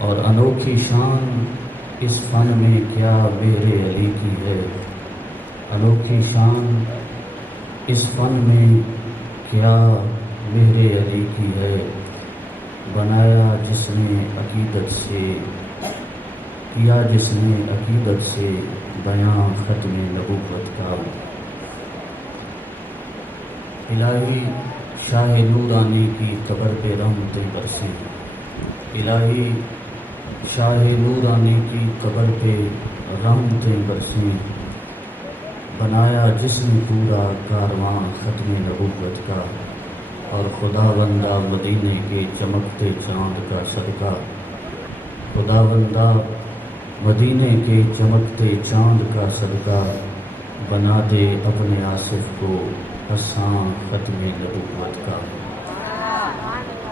اور انوکھی شان اس فن میں کیا میرے علی کی ہے، انوکھی شان اس فن میں کیا میرے علی کی ہے، بنایا جس نے عقیدت سے، کیا جس نے عقیدت سے بیاں ختم نبوت کا۔ الہی شاہ نورانی کی قبر پہ رحمتیں برسی، الہی شاہ نورانی کی قبر پہ رحمتیں برسیں، بنایا جس نے پورا کارواں ختم نبوت کا، اور خدا بندہ مدینے کے چمکتے چاند کا صدقہ، خدا بندہ مدینے کے چمکتے چاند کا صدقہ، بنا دے اپنے آصف کو حساں ختم نبوت کا۔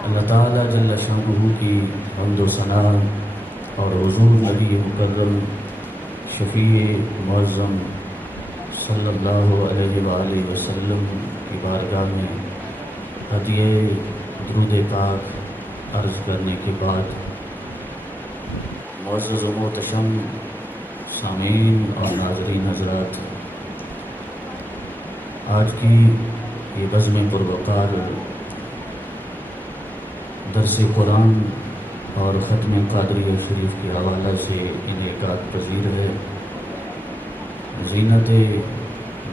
اللہ تعالیٰ جل شانہ کی حمد و ثنا اور حضور نبی مکرم شفیع معظم صلی اللہ علیہ وآلہ وسلم کی بارگاہ میں ہدیہ درود پاک عرض کرنے کے بعد، معزز و محتشم سامعین اور ناظرین حضرات، آج کی یہ بزم پروقار درس قرآن اور ختم قادریہ شریف کے حوالہ سے انعقاد پذیر ہے۔ زینت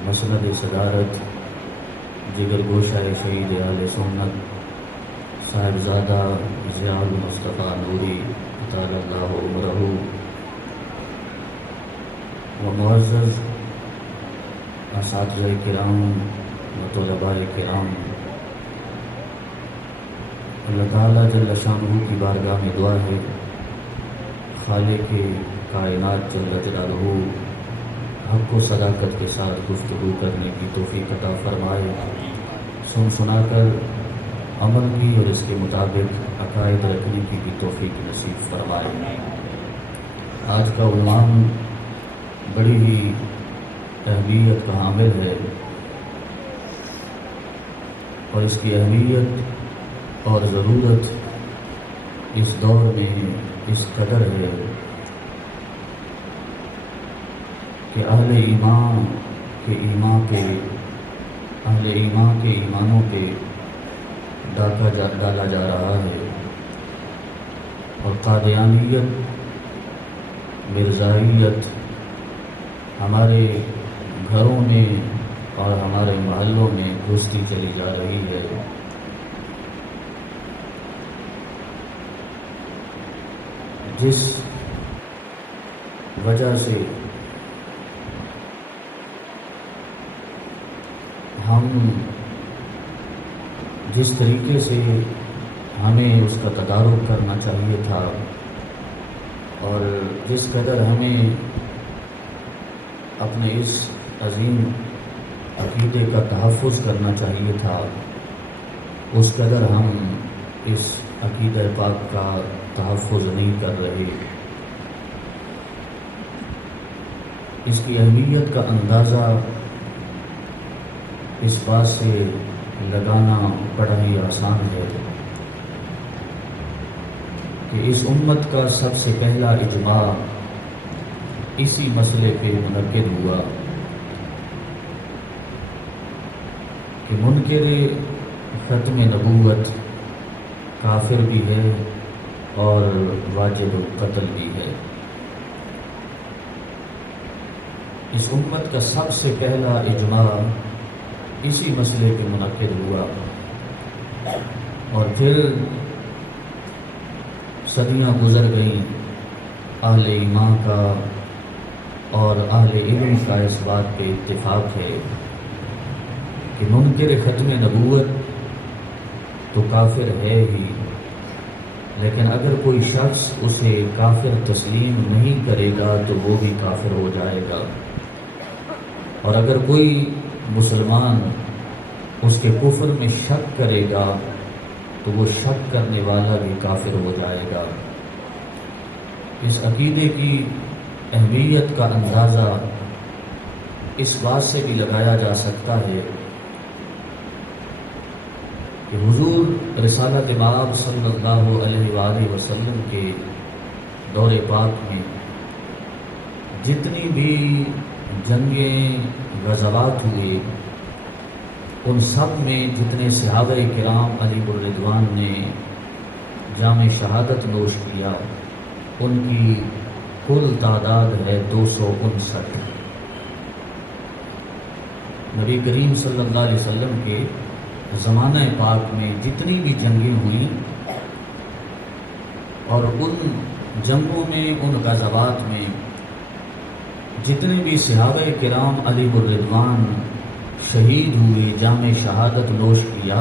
مسند صدارت جگر گوشہ شہید اہل سنت صاحبزادہ ضیاء المصطفیٰ نوری اطال اللہ عمرہ و معزز اساتذہ کرام و طلباء کرام، اللہ تعالیٰ جل شانہ کی بارگاہ میں دعا ہے خالق کائنات جل جلالہ حق و صداقت کے ساتھ گفتگو کرنے کی توفیق عطا فرمائے، سن سنا کر عمل کی اور اس کے مطابق عقائد رکھنے کی بھی توفیق نصیب فرمائے۔ آج کا عنوان بڑی ہی اہمیت کا حامل ہے، اور اس کی اہمیت اور ضرورت اس دور میں اس قدر ہے کہ اہل ایمان کے ایمانوں پہ ڈاکہ ڈالا جا رہا ہے، اور قادیانیت، مرزائیت ہمارے گھروں میں اور ہمارے محلوں میں گھستی چلی جا رہی ہے۔ جس وجہ سے ہم جس طریقے سے ہمیں اس کا تدارک کرنا چاہیے تھا، اور جس قدر ہمیں اپنے اس عظیم عقیدے کا تحفظ کرنا چاہیے تھا، اس قدر ہم اس عقیدہ پاک کا تحفظ نہیں کر رہے۔ اس کی اہمیت کا اندازہ اس بات سے لگانا بڑا ہی آسان ہے کہ اس امت کا سب سے پہلا اجماع اسی مسئلے پہ منعقد ہوا کہ منکر ختم نبوت کافر بھی ہے اور واجب القتل بھی ہے۔ اس امت کا سب سے پہلا اجماع اسی مسئلے پہ منعقد ہوا، اور پھر صدیاں گزر گئیں، اہل ایمان کا اور اہل علم کا اس بات پہ اتفاق ہے کہ منکر ختم نبوت تو کافر ہے ہی، لیکن اگر کوئی شخص اسے کافر تسلیم نہیں کرے گا تو وہ بھی کافر ہو جائے گا، اور اگر کوئی مسلمان اس کے کفر میں شک کرے گا تو وہ شک کرنے والا بھی کافر ہو جائے گا۔ اس عقیدے کی اہمیت کا اندازہ اس بات سے بھی لگایا جا سکتا ہے کہ حضور رسالت مآب صلی اللہ علیہ وآلہ وسلم کے دور پاک میں جتنی بھی جنگیں غزوات ہوئے ان سب میں جتنے صحابہ کرام علی الرضوان نے جام شہادت نوش کیا ان کی کل تعداد ہے 259۔ نبی کریم صلی اللہ علیہ وسلم کے زمانہ پاک میں جتنی بھی جنگیں ہوئیں اور ان جنگوں میں ان غزوات میں جتنے بھی صحابہ کرام علی الرضوان شہید ہوئے جام شہادت نوش کیا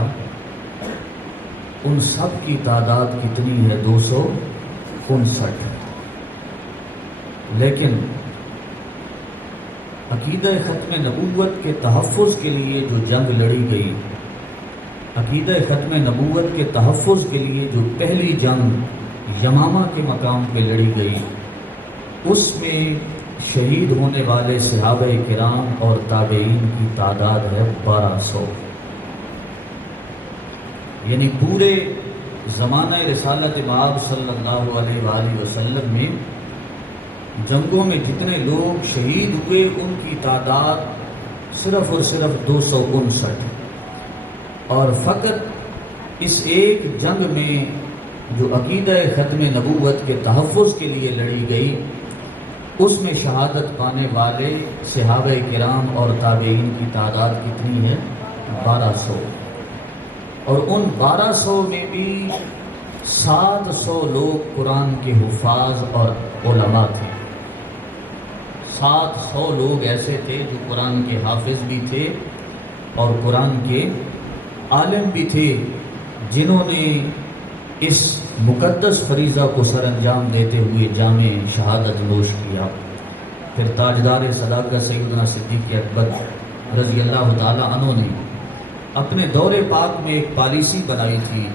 ان سب کی تعداد کتنی ہے؟ 259۔ لیکن عقیدہ ختم نبوت کے تحفظ کے لیے جو جنگ لڑی گئی، عقیدہ ختم نبوت کے تحفظ کے لیے جو پہلی جنگ یمامہ کے مقام پہ لڑی گئی، اس میں شہید ہونے والے صحابہ کرام اور تابعین کی تعداد ہے 1200۔ یعنی پورے زمانہ رسالت مآب صلی اللہ علیہ وآلہ وسلم میں جنگوں میں جتنے لوگ شہید ہوئے ان کی تعداد صرف اور صرف 259، اور فقط اس ایک جنگ میں جو عقیدہ ختم نبوت کے تحفظ کے لیے لڑی گئی اس میں شہادت پانے والے صحابہ کرام اور تابعین کی تعداد کتنی ہے؟ 1200۔ اور ان 1200 میں بھی 700 لوگ قرآن کے حفاظ اور علماء تھے۔ 700 لوگ ایسے تھے جو قرآن کے حافظ بھی تھے اور قرآن کے عالم بھی تھے، جنہوں نے اس مقدس فریضہ کو سر انجام دیتے ہوئے جام شہادت نوش کیا۔ پھر تاجدار صداقت سیدنا صدیق اکبر رضی اللہ تعالی عنہ نے اپنے دور پاک میں ایک پالیسی بنائی تھی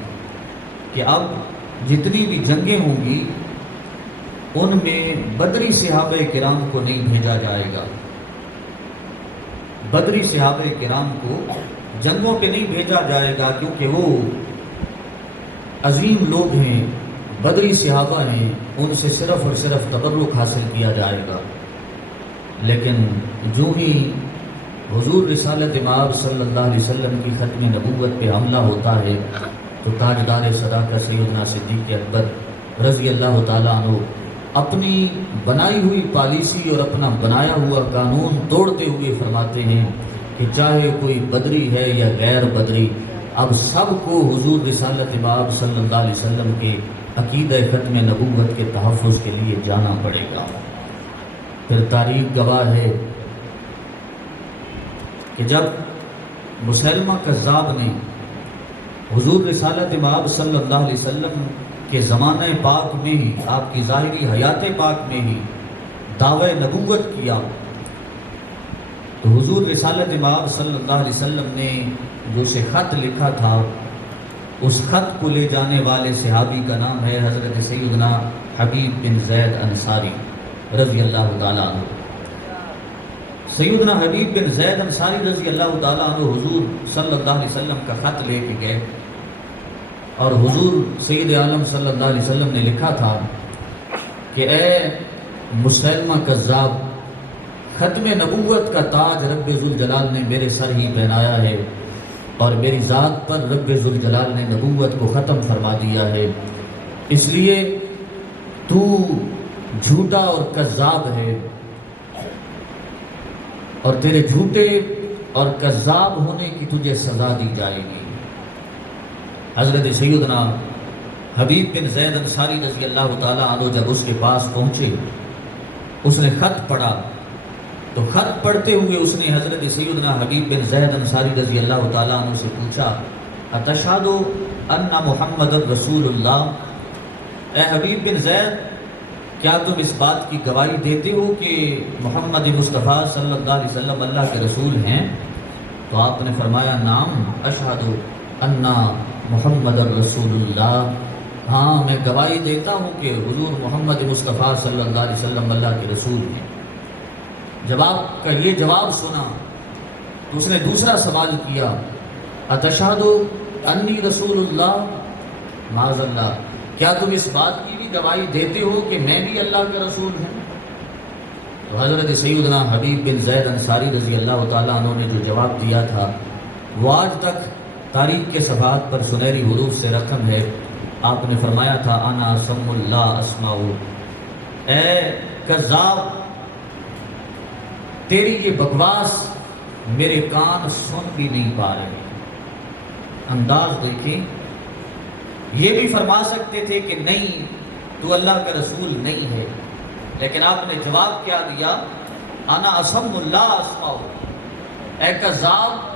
کہ اب جتنی بھی جنگیں ہوں گی ان میں بدری صحابہ کرام کو نہیں بھیجا جائے گا، بدری صحابہ کرام کو جنگوں پہ نہیں بھیجا جائے گا، کیونکہ وہ عظیم لوگ ہیں، بدری صحابہ ہیں، ان سے صرف اور صرف تبرک حاصل کیا جائے گا۔ لیکن جو ہی حضور رسالت مآب صلی اللہ علیہ وسلم کی ختم نبوت پہ حملہ ہوتا ہے تو تاجدار صداقت سیدنا صدیق اکبر رضی اللہ تعالیٰ عنہ اپنی بنائی ہوئی پالیسی اور اپنا بنایا ہوا قانون توڑتے ہوئے فرماتے ہیں کہ چاہے کوئی بدری ہے یا غیر بدری، اب سب کو حضور رسالت مآب صلی اللہ علیہ وسلم کے عقیدہ ختم نبوت کے تحفظ کے لیے جانا پڑے گا۔ پھر تاریخ گواہ ہے کہ جب مسیلمہ کذاب نے حضور رسالت مآب صلی اللہ علیہ وسلم کے زمانہ پاک میں ہی، آپ کی ظاہری حیات پاک میں ہی دعوی نبوت کیا، تو حضور رسالت مآب صلی اللہ علیہ وسلم نے جو سے خط لکھا تھا، اس خط کو لے جانے والے صحابی کا نام ہے حضرت سیدنا حبیب بن زید انصاری رضی اللہ تعالیٰ عنہ۔ سیدنا حبیب بن زید انصاری رضی اللہ تعالیٰ عنہ حضور صلی اللہ علیہ وسلم کا خط لے کے گئے، اور حضور سید عالم صلی اللہ علیہ وسلم نے لکھا تھا کہ اے مسیلمہ کذاب، ختم نبوت کا تاج رب ذوالجلال نے میرے سر ہی پہنایا ہے، اور میری ذات پر رب ذوالجلال نے نبوت کو ختم فرما دیا ہے، اس لیے تو جھوٹا اور کذاب ہے، اور تیرے جھوٹے اور کذاب ہونے کی تجھے سزا دی جائے گی۔ حضرت سیدنا حبیب بن زید انصاری رضی اللہ تعالیٰ عنہ جب اس کے پاس پہنچے، اس نے خط پڑھا، تو خط پڑھتے ہوئے اس نے حضرت سیدنا حبیب بن زید انصاری رضی اللہ تعالیٰ عنہ سے پوچھا، اتشہد ان محمد رسول اللہ، اے حبیب بن زید، کیا تم اس بات کی گواہی دیتے ہو کہ محمد مصطفیٰ صلی اللہ علیہ وسلم اللہ کے رسول ہیں؟ تو آپ نے فرمایا، نعم اشہد ان محمد رسول اللہ، ہاں میں گواہی دیتا ہوں کہ حضور محمد مصطفیٰ صلی اللہ علیہ وسلم اللہ کے رسول ہیں۔ جب آپ کا یہ جواب سنا تو اس نے دوسرا سوال کیا، اتشہد انی رسول اللہ، معاذ اللہ، کیا تم اس بات کی بھی گواہی دیتے ہو کہ میں بھی اللہ کے رسول ہوں؟ تو حضرت سیدنا حبیب بن زید انصاری رضی اللہ تعالیٰ عنہ نے جو جواب دیا تھا وہ آج تک تاریخ کے صفحات پر سنہری حروف سے رقم ہے. آپ نے فرمایا تھا انا سم اللہ اسماء، اے کذاب تیری یہ بکواس میرے کان سن بھی نہیں پا رہے. انداز دیکھیں، یہ بھی فرما سکتے تھے کہ نہیں تو اللہ کا رسول نہیں ہے، لیکن آپ نے جواب کیا دیا؟ انا اسم اللہ اسماء، اے کذاب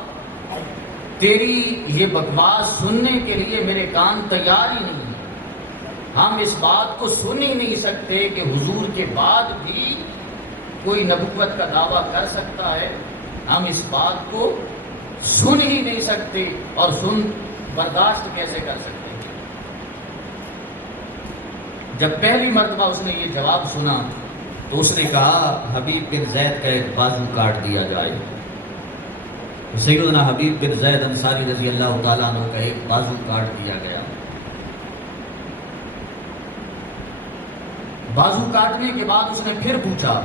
تیری یہ بکواس سننے کے لیے میرے کان تیار ہی نہیں ہیں. ہم اس بات کو سن ہی نہیں سکتے کہ حضور کے بعد بھی کوئی نبوت کا دعویٰ کر سکتا ہے. ہم اس بات کو سن ہی نہیں سکتے، اور سن برداشت کیسے کر سکتے؟ جب پہلی مرتبہ اس نے یہ جواب سنا تو اس نے کہا حبیب بن زید کا ایک بازو کاٹ دیا جائے. سیدنا حبیب بن زید انصاری رضی اللہ تعالیٰ عنہ کا ایک بازو کاٹ دیا گیا. بازو کاٹنے کے بعد اس نے پھر پوچھا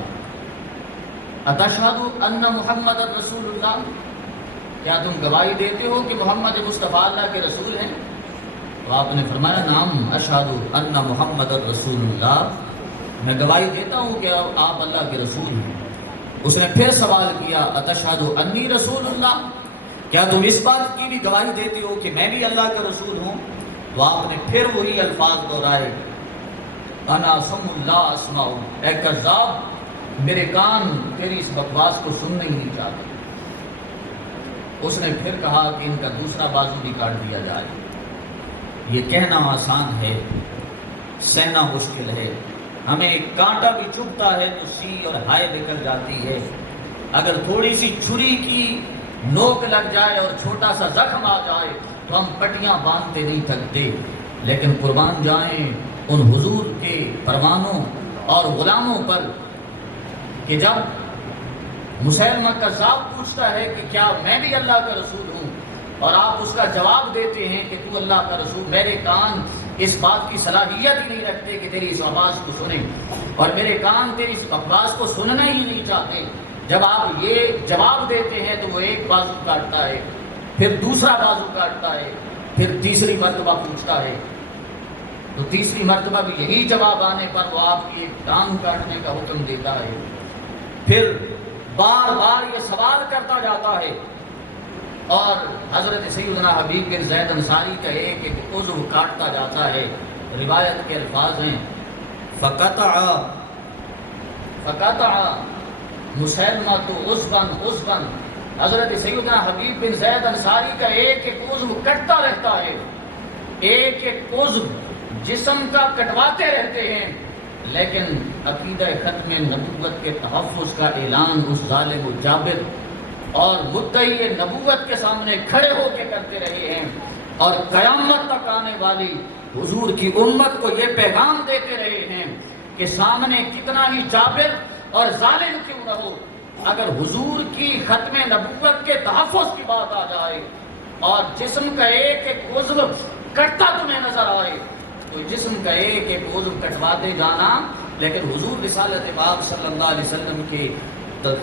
اتشہد ان محمد رسول اللہ، کیا تم گواہی دیتے ہو کہ محمد مصطفیٰ اللہ کے رسول ہیں؟ تو آپ نے فرمایا نعم اشہد ان محمد رسول اللہ، میں گواہی دیتا ہوں کہ آپ اللہ کے رسول ہیں. اس نے پھر سوال کیا اتشہد انی رسول اللہ، کیا تم اس بات کی بھی گواہی دیتے ہو کہ میں بھی اللہ کا رسول ہوں؟ تو آپ نے پھر وہی الفاظ دہرائے انا سم اللہ اسماء، اے کذاب میرے کان تیری اس بکواس کو سننا ہی نہیں چاہتے. اس نے پھر کہا کہ ان کا دوسرا بازو بھی کاٹ دیا جائے. یہ کہنا آسان ہے، سہنا مشکل ہے. ہمیں ایک کانٹا بھی چبھتا ہے تو سی اور ہائے نکل جاتی ہے. اگر تھوڑی سی چھری کی نوک لگ جائے اور چھوٹا سا زخم آ جائے تو ہم پٹیاں باندھتے نہیں تھکتے. لیکن قربان جائیں ان حضور کے پروانوں اور غلاموں پر کہ جب مسیلمہ کذاب پوچھتا ہے کہ کیا میں بھی اللہ کا رسول ہوں، اور آپ اس کا جواب دیتے ہیں کہ تو اللہ کا رسول، میرے کان اس بات کی صلاحیت ہی نہیں رکھتے کہ تیری اس آواز کو سنیں، اور میرے کان تیری اس بکواس کو سننا ہی نہیں چاہتے. جب آپ یہ جواب دیتے ہیں تو وہ ایک بازو کاٹتا ہے، پھر دوسرا بازو کاٹتا ہے، پھر تیسری مرتبہ پوچھتا ہے. تو تیسری مرتبہ بھی یہی جواب آنے پر وہ آپ کی ایک ٹانگ کاٹنے کا حکم دیتا ہے. پھر بار بار یہ سوال کرتا جاتا ہے، اور حضرت سیدنا حبیب بن زید انصاری کا ایک ایک عضو کاٹتا جاتا ہے. روایت کے الفاظ ہیں فقطع مسیلمہ تو عضباً. حضرت سیدنا حبیب بن زید انصاری کا ایک ایک عضو کٹتا رہتا ہے، ایک ایک عضو جسم کا کٹواتے رہتے ہیں، لیکن عقیدہ ختم نبوت کے تحفظ کا اعلان اس ظالم و جابر اور مدعی نبوت کے سامنے کھڑے ہو کے کرتے رہے ہیں، اور قیامت تک آنے والی حضور کی امت کو یہ پیغام دیتے رہے ہیں کہ سامنے کتنا ہی جابر اور ظالم کیوں نہ ہو، اگر حضور کی ختم نبوت کے تحفظ کی بات آ جائے اور جسم کا ایک ایک عضو کٹتا تمہیں نظر آئے تو جسم کا ایک ایک عضو کٹواتے جانا، لیکن حضور رسالت پاک صلی اللہ علیہ وسلم کے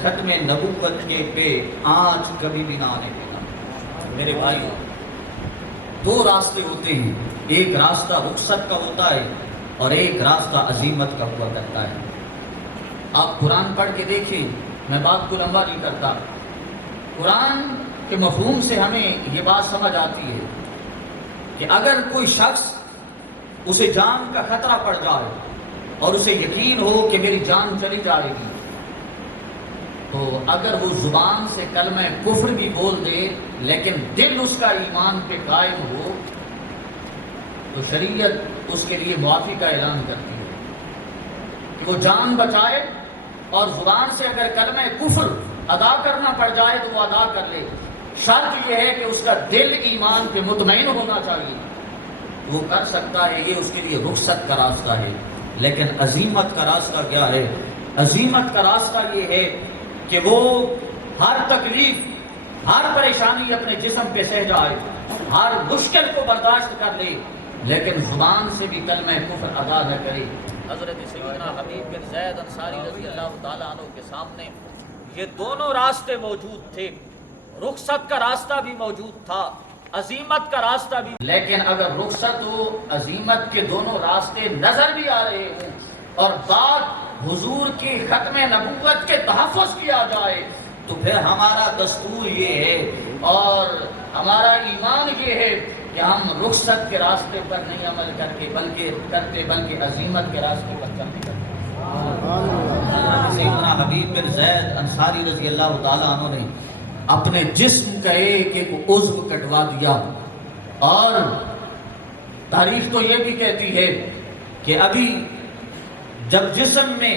ختم نبوت کے پہ آنچ کبھی بھی نہ آنے دینا. میرے بھائی، دو راستے ہوتے ہیں، ایک راستہ رخصت کا ہوتا ہے اور ایک راستہ عزیمت کا ہوا کرتا ہے. آپ قرآن پڑھ کے دیکھیں، میں بات کو لمبا نہیں کرتا. قرآن کے مفہوم سے ہمیں یہ بات سمجھ آتی ہے کہ اگر کوئی شخص اسے جان کا خطرہ پڑ جائے اور اسے یقین ہو کہ میری جان چلی جائے گی، تو اگر وہ زبان سے کلمہ کفر بھی بول دے لیکن دل اس کا ایمان پہ قائم ہو تو شریعت اس کے لیے معافی کا اعلان کرتی ہے کہ وہ جان بچائے، اور زبان سے اگر کلمہ کفر ادا کرنا پڑ جائے تو وہ ادا کر لے. شرط یہ ہے کہ اس کا دل ایمان پہ مطمئن ہونا چاہیے، وہ کر سکتا ہے. یہ اس کے لیے رخصت کا راستہ ہے. لیکن عزیمت کا راستہ کیا ہے؟ عزیمت کا راستہ یہ ہے کہ وہ ہر تکلیف، ہر پریشانی اپنے جسم پہ سہ جائے، ہر مشکل کو برداشت کر لے، لیکن زبان سے بھی کلمہ کفر ادا نہ کرے۔ حضرت سیدنا حبیب بن زید انصاری رضی اللہ تعالیٰ عنہ کے سامنے یہ دونوں راستے موجود تھے، رخصت کا راستہ بھی موجود تھا، عزیمت کا راستہ بھی، لیکن اگر رخصت و عزیمت کے دونوں راستے نظر بھی آ رہے ہوں اور بات حضور کی ختم نبوت کے تحفظ کیا جائے تو پھر ہمارا دستور یہ ہے اور ہمارا ایمان یہ ہے کہ ہم رخصت کے راستے پر نہیں عمل بلکہ عزیمت کے راستے پر چلتے کرتے۔ سیدنا حبیب بن زید انصاری رضی اللہ تعالیٰ عنہ نے اپنے جسم کا ایک ایک عضو کٹوا دیا، اور تاریخ تو یہ بھی کہتی ہے کہ ابھی جب جسم میں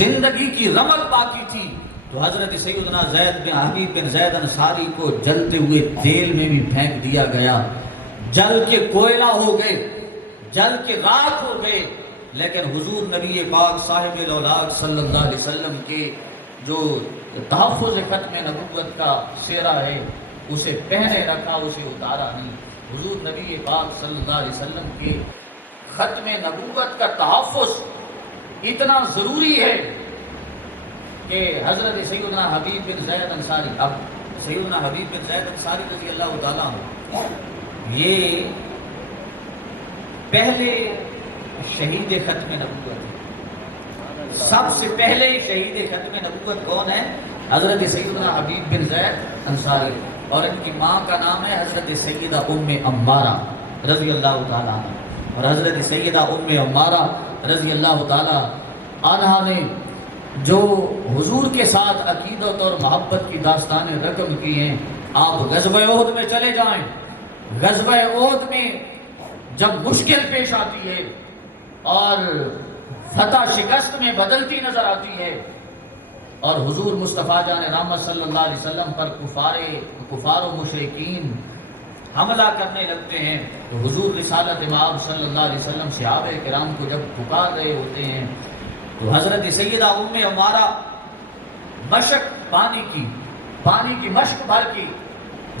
زندگی کی رمق باقی تھی تو حضرت سیدنا حبیب بن زید انصاری کو جلتے ہوئے تیل میں بھی پھینک دیا گیا، جل کے کوئلہ ہو گئے، جل کے راکھ ہو گئے، لیکن حضور نبی پاک صاحب الاولاق صلی اللہ علیہ وسلم کے جو تحفظ ختم نبوت کا سیرہ ہے اسے پہنے رکھا، اسے اتارا نہیں۔ حضور نبی پاک صلی اللہ علیہ وسلم کے ختم نبوت کا تحفظ اتنا ضروری ہے کہ حضرت سیدنا حبیب بن زید انصاری، اب سیدنا حبیب بن زید انصاری رضی اللہ تعالیٰ عنہ یہ پہلے شہید ختم نبوت ہے۔ سب سے پہلے شہید ختم نبوت کون ہے؟ حضرت سیدنا حبیب بن زید انصاری، اور ان کی ماں کا نام ہے حضرت سیدہ ام عمارہ رضی اللہ تعالیٰ عنہ، اور حضرت سیدہ ام عمارہ رضی اللہ تعالیٰ عنہ نے جو حضور کے ساتھ عقیدت اور محبت کی داستانیں رقم کی ہیں، آپ غزوہ احد میں چلے جائیں، غزوہ احد میں جب مشکل پیش آتی ہے اور فتح شکست میں بدلتی نظر آتی ہے اور حضور مصطفیٰ جان رحمت صلی اللہ علیہ وسلم پر کفار و مشرکین حملہ کرنے لگتے ہیں، تو حضور رسالت مآب صلی اللہ علیہ وسلم صحابہ کرام کو جب پکار رہے ہوتے ہیں تو حضرت سیدہ ام عمارہ مشق پانی کی مشق بھر کی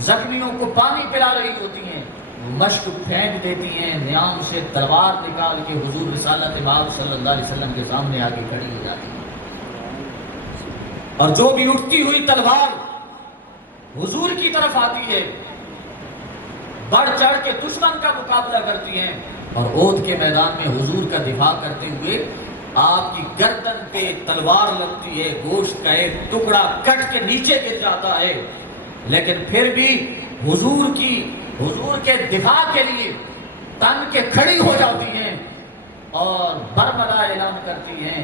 زخمیوں کو پانی پلا رہی ہوتی ہیں، وہ مشق پھینک دیتی ہیں، نیام سے تلوار نکال کے حضور رسالت مآب صلی اللہ علیہ وسلم کے سامنے آگے کھڑی ہو جاتی ہیں، اور جو بھی اٹھتی ہوئی تلوار حضور کی طرف آتی ہے بڑھ چڑھ کے دشمن کا مقابلہ کرتی ہیں، اور احد کے میدان میں حضور کا دفاع کرتے ہوئے آپ کی گردن پہ تلوار لگتی ہے، گوشت کا ایک ٹکڑا کٹ کے نیچے گر جاتا ہے، لیکن پھر بھی حضور کے دفاع کے لیے تن کے کھڑی ہو جاتی ہیں اور برملا اعلان کرتی ہیں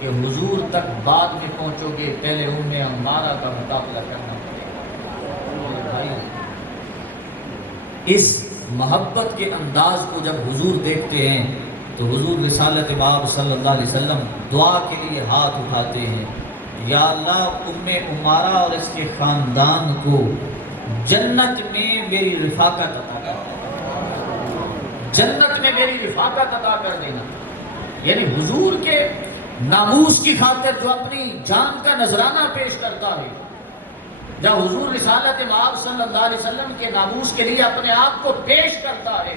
کہ حضور تک بعد میں پہنچو گے، پہلے ام عمارہ کا مقابلہ کرنا پڑے گا۔ اس محبت کے انداز کو جب حضور دیکھتے ہیں تو حضور رسالت مآب صلی اللہ علیہ وسلم دعا کے لیے ہاتھ اٹھاتے ہیں، یا اللہ ام عمارہ اور اس کے خاندان کو جنت میں میری رفاقت عطا کر، جنت میں میری رفاقت عطا کر دینا۔ یعنی حضور کے ناموس کی خاطر جو اپنی جان کا نذرانہ پیش کرتا ہے، جب حضور رسالت مآب صلی اللہ علیہ وسلم کے ناموس کے لیے اپنے آپ کو پیش کرتا ہے،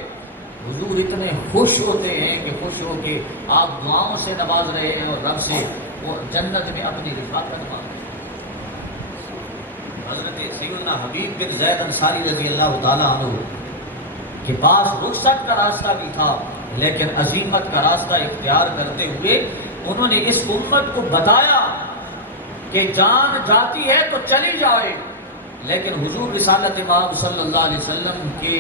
حضور اتنے خوش ہوتے ہیں کہ خوش ہو کے آپ دعاؤں سے نواز رہے ہیں اور رب سے وہ جنت میں اپنی رفاقت مانگ رہے ہیں۔ حضرت سیدنا حبیب بن زید انصاری رضی اللہ تعالیٰ عنہ کے پاس رخصت کا راستہ بھی تھا، لیکن عزیمت کا راستہ اختیار کرتے ہوئے انہوں نے اس امت کو بتایا کہ جان جاتی ہے تو چلی جائے، لیکن حضور رسالت مآب صلی اللہ علیہ وسلم کی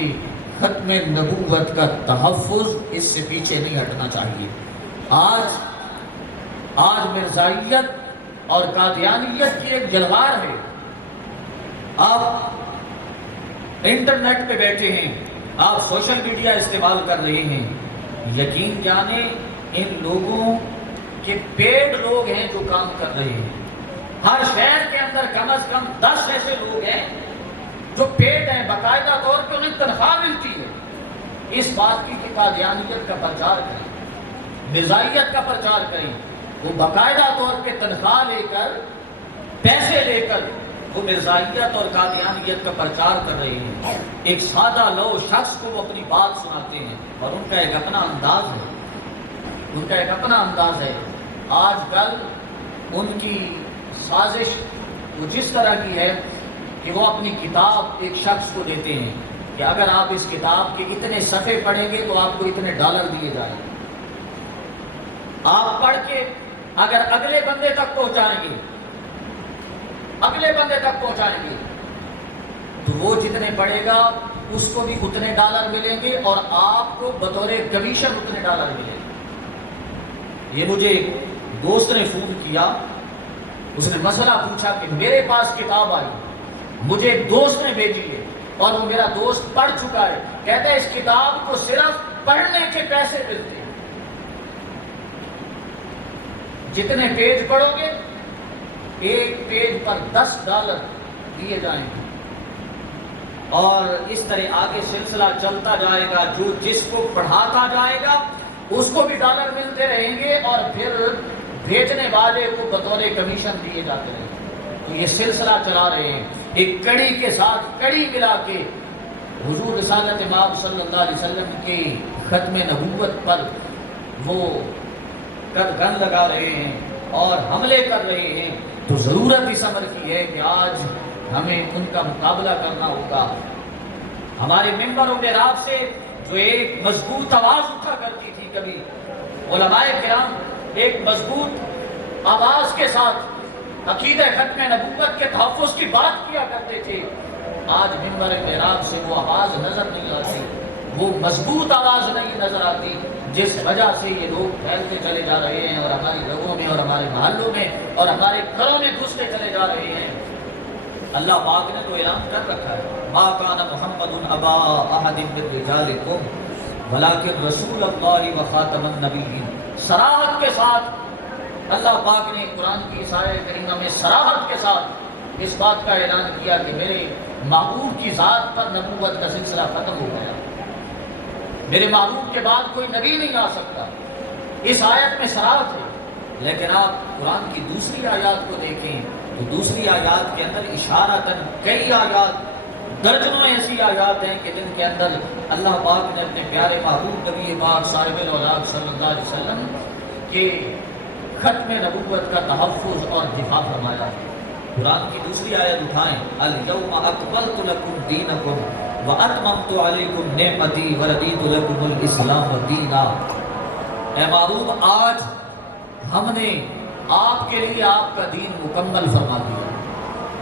ختم نبوت کا تحفظ اس سے پیچھے نہیں ہٹنا چاہیے۔ آج مرزائیت اور قادیانیت کی ایک جلوار ہے، آپ انٹرنیٹ پہ بیٹھے ہیں، آپ سوشل میڈیا استعمال کر رہے ہیں، یقین جانے ان لوگوں کے پیڈ لوگ ہیں جو کام کر رہے ہیں۔ ہر شہر کے اندر کم از کم 10 ایسے لوگ ہیں جو پیڈ ہیں، باقاعدہ طور پہ انہیں تنخواہ ملتی ہے اس بات کی کہ قادیانیت کا پرچار کریں، مرزائیت کا پرچار کریں۔ وہ باقاعدہ طور پہ تنخواہ لے کر، پیسے لے کر وہ مرزائیت اور قادیانیت کا پرچار کر رہے ہیں. ایک سادہ لو شخص کو وہ اپنی بات سناتے ہیں اور ان کا ایک اپنا انداز ہے، ان کا ایک اپنا انداز ہے. آج کل ان کی سازش وہ جس طرح کی ہے کہ وہ اپنی کتاب ایک شخص کو دیتے ہیں کہ اگر آپ اس کتاب کے اتنے صفحے پڑھیں گے تو آپ کو اتنے ڈالر دیے جائیں گے. آپ پڑھ کے اگر اگلے بندے تک پہنچائیں گے، اگلے بندے تک پہنچائیں گے تو وہ جتنے پڑھے گا اس کو بھی اتنے ڈالر ملیں گے اور آپ کو بطور کمیشن اتنے ڈالر ملیں گے. یہ مجھے ایک دوست نے فون کیا، اس نے مسئلہ پوچھا کہ میرے پاس کتاب آئی، مجھے ایک دوست نے بھیجی ہے اور وہ میرا دوست پڑھ چکا ہے، کہتا ہے اس کتاب کو صرف پڑھنے کے پیسے ملتے ہیں، جتنے پیج پڑھو گے ایک پیج پر $10 دیے جائیں گے. اور اس طرح آگے سلسلہ چلتا جائے گا، جو جس کو پڑھاتا جائے گا اس کو بھی ڈالر ملتے رہیں گے اور پھر بھیجنے والے کو بطور کمیشن دیے جاتے رہیں گے. تو یہ سلسلہ چلا رہے ہیں، ایک کڑی کے ساتھ کڑی ملا کے حضور رسالت مآب صلی اللہ علیہ وسلم کے ختم نبوت پر وہ قدغن لگا رہے ہیں اور حملے کر رہے ہیں. تو ضرورت اس امر کی ہے کہ آج ہمیں ان کا مقابلہ کرنا ہوگا. ہمارے ممبر و محراب سے جو ایک مضبوط آواز اٹھا کرتی تھی، کبھی علماء کرام ایک مضبوط آواز کے ساتھ عقیدہ ختم نبوت کے تحفظ کی بات کیا کرتے تھے، آج ممبر محراب سے وہ آواز نظر نہیں آتی، وہ مضبوط آواز نہیں نظر آتی، جس وجہ سے یہ لوگ پھیلتے چلے جا رہے ہیں اور ہماری گھروں میں اور ہمارے محلوں میں اور ہمارے گھروں میں گھستے چلے جا رہے ہیں. اللہ پاک نے تو اعلان کر رکھا ہے، ما کان محمد ابا احد من رجالکم ولکن رسول اللہ وخاتم النبیین. صراحت کے ساتھ اللہ پاک نے قرآن کی اس آیت کریمہ میں صراحت کے ساتھ اس بات کا اعلان کیا کہ میرے محبوب کی ذات پر نبوت کا سلسلہ ختم ہو گیا، میرے محبوب کے بعد کوئی نبی نہیں آ سکتا. اس آیت میں صراحت ہے. لیکن آپ قرآن کی دوسری آیات کو دیکھیں تو دوسری آیات کے اندر اشارتاً کئی آیات، درجنوں ایسی آیات ہیں کہ جن کے اندر اللہ پاک نے اپنے پیارے محبوب نبی پاک صاحب الاولاد صلی اللہ علیہ وسلم کے ختم نبوت کا تحفظ اور دفاع فرمایا. قرآن کی دوسری آیت اٹھائیں، الیوم اکملت لکم دینکم واتممت علیکم نعمتی وردیت لکم الاسلام دینا. اے محبوب، آج ہم نے آپ کے لیے آپ کا دین مکمل فرما دیا.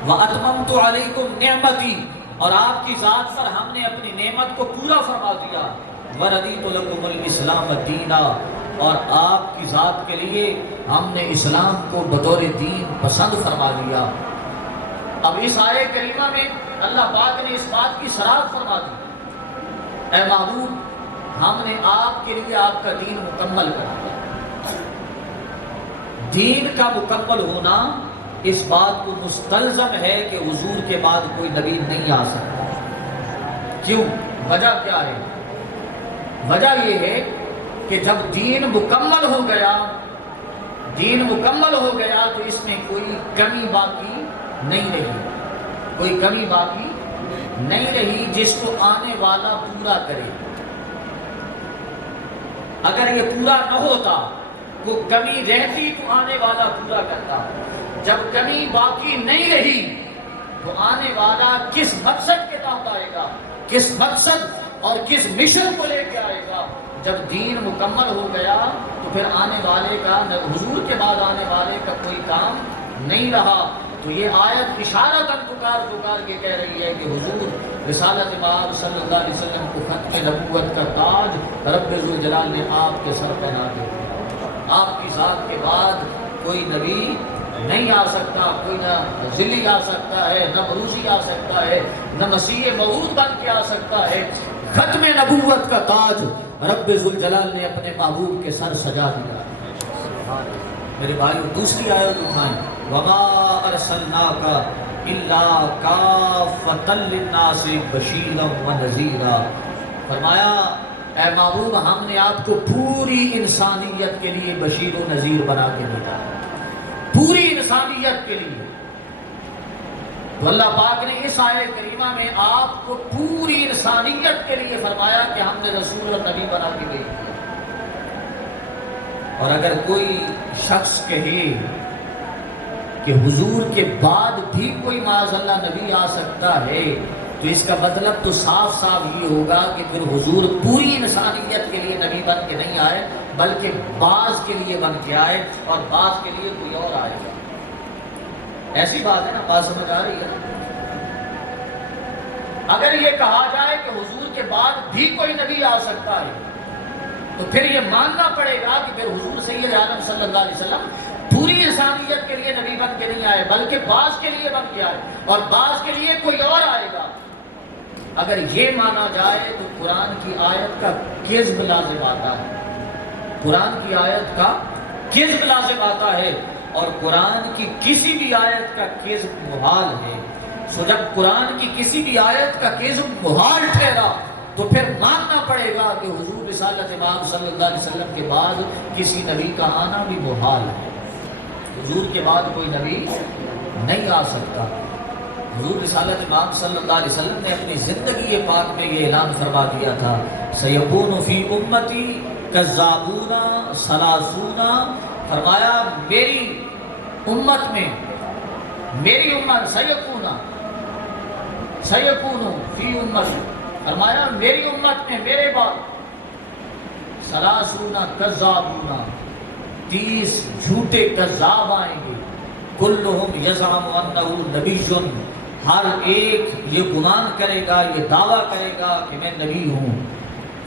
واتممت علیکم نعمتی، اور آپ کی ذات پر ہم نے اپنی نعمت کو پورا فرما دیا. وردیت لکم الاسلام دینا، اور آپ کی ذات کے لیے ہم نے اسلام کو بطور دین پسند فرما لیا. اب اس آیہ کریمہ میں اللہ پاک نے اس بات کی صراحت فرما دی، اے محبوب ہم نے آپ کے لیے آپ کا دین مکمل کر دیا. دین کا مکمل ہونا اس بات کو مستلزم ہے کہ حضور کے بعد کوئی نبی نہیں آ سکتا. کیوں؟ وجہ کیا ہے؟ وجہ یہ ہے کہ جب دین مکمل ہو گیا، دین مکمل ہو گیا تو اس میں کوئی کمی باقی نہیں رہی، کوئی کمی باقی نہیں رہی جس کو آنے والا پورا کرے. اگر یہ پورا نہ ہوتا، وہ کمی رہتی تو آنے والا پورا کرتا. جب کمی باقی نہیں رہی تو آنے والا کس مقصد کے تحت آئے گا، کس مقصد اور کس مشن کو لے کے آئے گا. جب دین مکمل ہو گیا تو پھر آنے والے کا، حضور کے بعد آنے والے کا کوئی کام نہیں رہا. تو یہ آیت اشارتاً پکار کے کہہ رہی ہے کہ حضور رسالت مآب صلی اللہ علیہ وسلم کو ختم نبوت کا تاج رب ذوالجلال نے آپ کے سر پہنا دیا. آپ کی ذات کے بعد کوئی نبی نہیں آ سکتا، کوئی نہ ذلی آ سکتا ہے، نہ بروسی آ سکتا ہے، نہ مسیح موعود بن کے آ سکتا ہے. ختم نبوت کا تاج رب ذوالجلال نے اپنے محبوب کے سر سجا دیا. میرے بھائیو، دوسری آیت اٹھائیں، وما ارسلناک الا کافۃ للناس بشیرا ونذیرا. فرمایا اے محبوب ہم نے آپ کو پوری انسانیت کے لیے بشیر و نذیر بنا کے بھیجا، پوری انسانیت کے لیے. تو اللہ پاک نے اس آیت کریمہ میں آپ کو پوری انسانیت کے لیے فرمایا کہ ہم نے رسول اور نبی بنا کے بھیج دیا۔ اور اگر کوئی شخص کہے کہ حضور کے بعد بھی کوئی معاذ اللہ نبی آ سکتا ہے تو اس کا مطلب تو صاف صاف یہ ہوگا کہ پھر حضور پوری انسانیت کے لیے نبی بن کے نہیں آئے بلکہ بعض کے لیے بن کے آئے اور بعض کے لیے کوئی اور آئے گا۔ ایسی بات ہے نا، بات سمجھ آ رہی ہے؟ اگر یہ کہا جائے کہ حضور کے بعد بھی کوئی نبی آ سکتا ہے تو پھر یہ ماننا پڑے گا کہ پھر حضور سید عالم صلی اللہ علیہ وسلم پوری انسانیت کے لیے نبی بن کے نہیں آئے بلکہ بعض کے لیے بن کے آئے اور بعض کے لیے کوئی اور آئے گا۔ اگر یہ مانا جائے تو قرآن کی آیت کا کذب لازم آتا ہے، قرآن کی آیت کا کذب لازم آتا ہے، اور قرآن کی کسی بھی آیت کا کذب محال ہے۔ سو جب قرآن کی کسی بھی آیت کا کذب محال ٹھہرا تو پھر ماننا پڑے گا کہ حضور رسالت امام صلی اللہ علیہ وسلم کے بعد کسی نبی کا آنا بھی محال ہے۔ حضور کے بعد کوئی نبی نہیں آ سکتا۔ حضور رسالت امام صلی اللہ علیہ وسلم نے اپنی زندگی پاک میں یہ اعلان فرما دیا تھا، سیکون فی امتی کذابون ثلاثون، فرمایا میری امت میں، میری امت سیکون فی امتی، فرمایا میری امت میں میرے بعد ثلاثون کذابون، 30 جھوٹے کذاب آئیں گے، کلہم یزعم انہ نبی، ہر ایک یہ گمان کرے گا، یہ دعویٰ کرے گا کہ میں نبی ہوں۔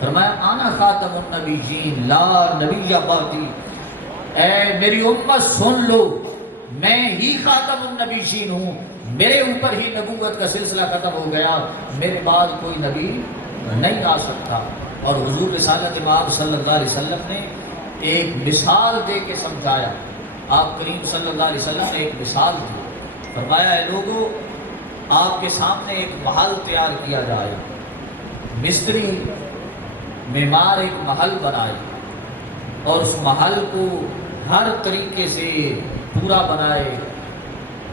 فرمایا انا خاتم النبیین لا نبی بعدی، اے میری امت سن لو، میں ہی خاتم النبیین ہوں، میرے اوپر ہی نبوت کا سلسلہ ختم ہو گیا، میرے بعد کوئی نبی نہیں آ سکتا۔ اور حضور رسالت امام صلی اللہ علیہ وسلم نے ایک مثال دے کے سمجھایا، آپ کریم صلی اللہ علیہ وسلم نے ایک مثال دی، فرمایا اے لوگوں آپ کے سامنے ایک محل تیار کیا جائے، مستری معمار ایک محل بنائے اور اس محل کو ہر طریقے سے پورا بنائے،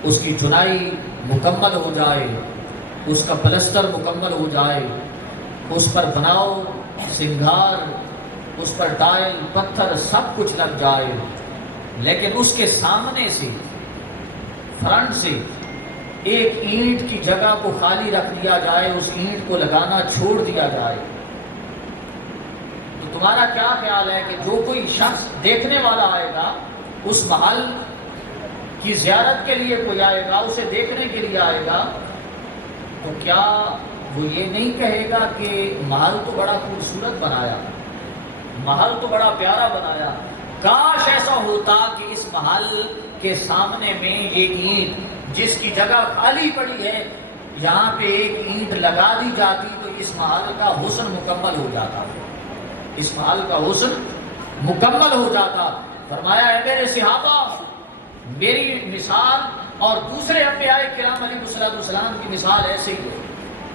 اس کی چنائی مکمل ہو جائے، اس کا پلستر مکمل ہو جائے، اس پر بناؤ سنگھار، اس پر ٹائل پتھر سب کچھ لگ جائے، لیکن اس کے سامنے سے فرنٹ سے ایک اینٹ کی جگہ کو خالی رکھ دیا جائے، اس اینٹ کو لگانا چھوڑ دیا جائے۔ تو تمہارا کیا خیال ہے کہ جو کوئی شخص دیکھنے والا آئے گا، اس محل کی زیارت کے لیے کوئی آئے گا، اسے دیکھنے کے لیے آئے گا، تو کیا وہ یہ نہیں کہے گا کہ محل تو بڑا خوبصورت بنایا، محل تو بڑا پیارا بنایا، کاش ایسا ہوتا کہ اس محل کے سامنے میں یہ اینٹ جس کی جگہ خالی پڑی ہے یہاں پہ ایک اینٹ لگا دی جاتی تو اس محل کا حسن مکمل ہو جاتا، اس محل کا حسن مکمل ہو جاتا۔ فرمایا اے میرے صحابہ، میری مثال اور دوسرے انبیاء کرام علیہ السلام کی مثال ایسے ہی ہے۔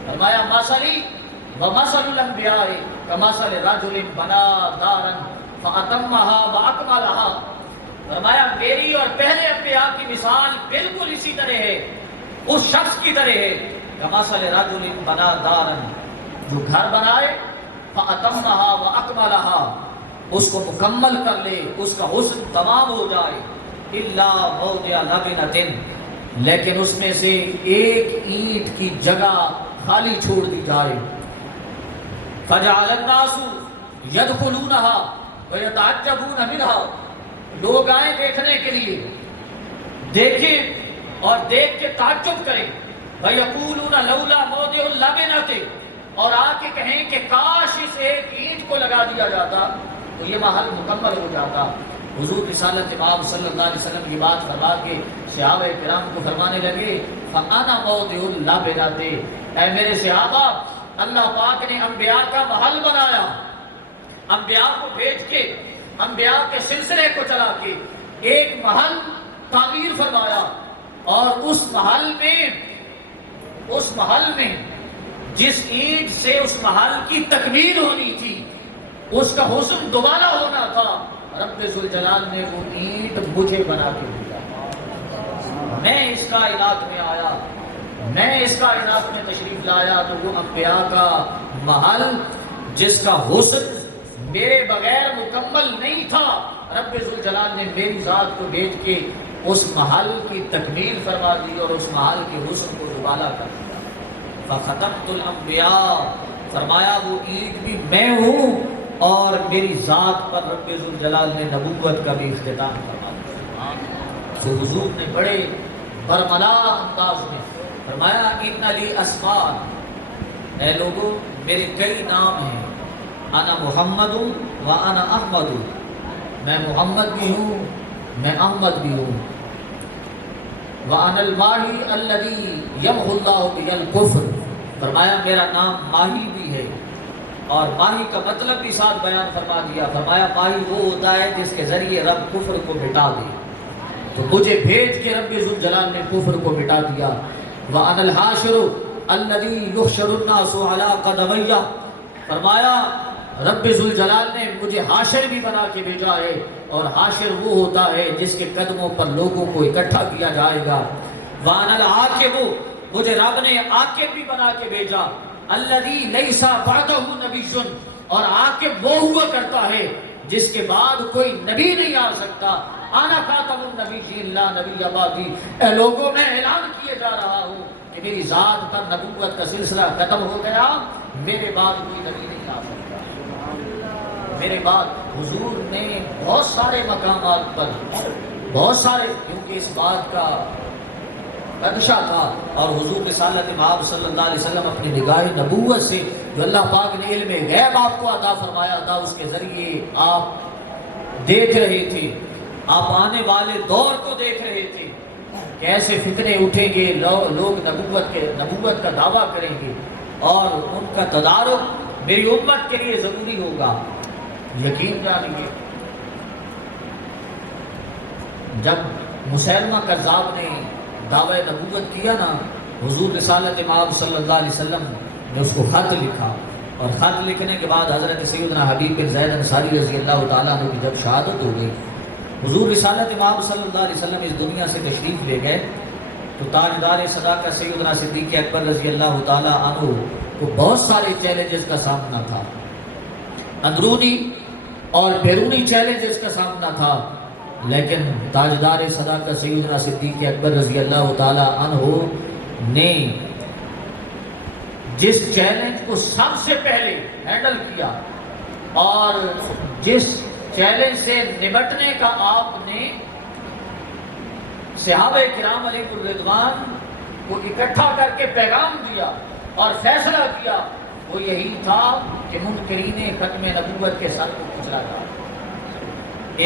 فرمایا مثلی ومثل الانبیاء کمثل رجل بنا دارا فاتمها واکملها، فرمایا میری اور پہلے انبیاء کی مثال بالکل اسی طرح ہے، اس شخص کی طرح ہے، کمثل رجل بنا دارا، جو گھر بنائے فاتمها واکملها، اس کو مکمل کر لے، اس کا حسن تمام ہو جائے، الا موضع لبنۃ، لیکن اس میں سے ایک اینٹ کی جگہ خالی چھوڑ دی جائے، فجعل الناس يدخلونها ويتعجبون منها، لوگ آئیں دیکھنے کے لیے، دیکھیں اور دیکھ کے تعجب کریں، وَيَقُولُونَ لَوْلَا مَوْضِعُ اللَّبِنَةِ، اور آ کے کہیں کہ کاش اس ایک اینٹ کو لگا دیا جاتا تو یہ محل مکمل ہو جاتا۔ حضور رسالت امام صلی اللہ علیہ وسلم کی بات فرما کے صحابہ کرام کو فرمانے لگے، فَأَنَا مَوْضِعُ اللَّبِنَةِ، اے میرے صحابہ، اللہ پاک نے انبیاء کا محل بنایا، انبیاء کو بھیج کے، انبیاء کے سلسلے کو چلا کے ایک محل تعمیر فرمایا، اور اس محل میں جس اینٹ سے اس محل کی تکمیل ہونی تھی، اس کا حسن دوبارہ ہونا تھا، رب ذوالجلال نے وہ اینٹ مجھے بنا کے دیا، میں اس کا علاج میں آیا، میں اس کائنات میں تشریف لایا تو وہ انبیاء کا محل جس کا حسن میرے بغیر مکمل نہیں تھا، رب ذوالجلال نے میری ذات کو بھیج کے اس محل کی تکمیل فرما دی اور اس محل کے حسن کو دوبالا کر دیا۔ فختمت الانبیاء، فرمایا وہ عید بھی میں ہوں اور میری ذات پر رب ذوالجلال نے نبوت کا بھی اختتام فرما دیا۔ تو حضور نے بڑے برملا انداز میں فرمایا ان لی اسماء، اے لوگوں میرے کئی نام ہیں، انا محمد و انا احمد، میں محمد بھی ہوں میں احمد بھی ہوں، وَأَنَا الْمَاحِي الَّذِي يَمْحُو اللَّهُ بِهِ الْكُفْرَ، فرمایا میرا نام ماہی بھی ہے، اور ماہی کا مطلب بھی ساتھ بیان فرما دیا، فرمایا ماہی وہ ہوتا ہے جس کے ذریعے رب کفر کو مٹا دے، تو مجھے بھیج کے رب ذوالجلال نے کفر کو مٹا دیا۔ وَأَنَا الْحَاشِرُ الَّذِي يُحْشَرُ النَّاسُ عَلَىٰ قَدَمَيَّ، فرمایا رب ذوالجلال نے مجھے حاشر بھی بنا کے بھیجا ہے، اور حاشر وہ ہوتا ہے جس کے قدموں پر لوگوں کو اکٹھا کیا جائے گا۔ وَأَنَا الْعَاقِبُ، مجھے رب نے عاقب بھی بنا کے بھیجا، الَّذِي لَيْسَ بَعْدَهُ نَبِيٌّ، اور عاقب وہ ہوا کرتا ہے جس کے بعد کوئی نبی نہیں آ سکتا۔ انا خاتم النبیین لا نبی بعدی، اے لوگوں میں اعلان کیے جا رہا ہوں کہ میری ذات پر نبوت کا سلسلہ ختم ہو گیا، میرے بعد کوئی نبی نہیں آ سکتا۔ میرے بعد حضور نے بہت سارے مقامات پر بہت سارے، کیونکہ اس بات کا نقشہ تھا، اور حضور رسالت مآب صلی اللہ علیہ وسلم اپنی نگاہ نبوت سے جو اللہ پاک نے علم غیب آپ کو عطا فرمایا تھا، اس کے ذریعے آپ دیکھ رہے تھے، آپ آنے والے دور کو دیکھ رہے تھے، کیسے فتنے اٹھیں گے، لوگ نبوت کا دعویٰ کریں گے، اور ان کا تدارک میری امت کے لیے ضروری ہوگا۔ یقین جانیے جب مسیلمہ کذاب نے دعوی نبوت کیا نا، حضور رسالت مآب صلی اللہ علیہ وسلم نے اس کو خط لکھا، اور خط لکھنے کے بعد حضرت سیدنا حبیب بن زید انصاری رضی اللہ تعالیٰ عنہ کی جب شہادت ہو گئی، حضور رسالت مآب صلی اللہ علیہ وسلم اس دنیا سے تشریف لے گئے، تو تاجدار صداقت سیدنا صدیق اکبر رضی اللہ تعالیٰ عنہ کو بہت سارے چیلنجز کا سامنا تھا، اندرونی اور بیرونی چیلنجز کا سامنا تھا، لیکن تاجدار صداقت سیدنا صدیق اکبر رضی اللہ تعالی عنہ نے جس چیلنج کو سب سے پہلے ہینڈل کیا اور جس چیلنج سے نمٹنے کا آپ نے صحابہ کرام علیہ الرضوان کو اکٹھا کر کے پیغام دیا اور فیصلہ کیا، وہ یہی تھا کہ منکرین ختم نبوت کے سر کو کچلا جائے۔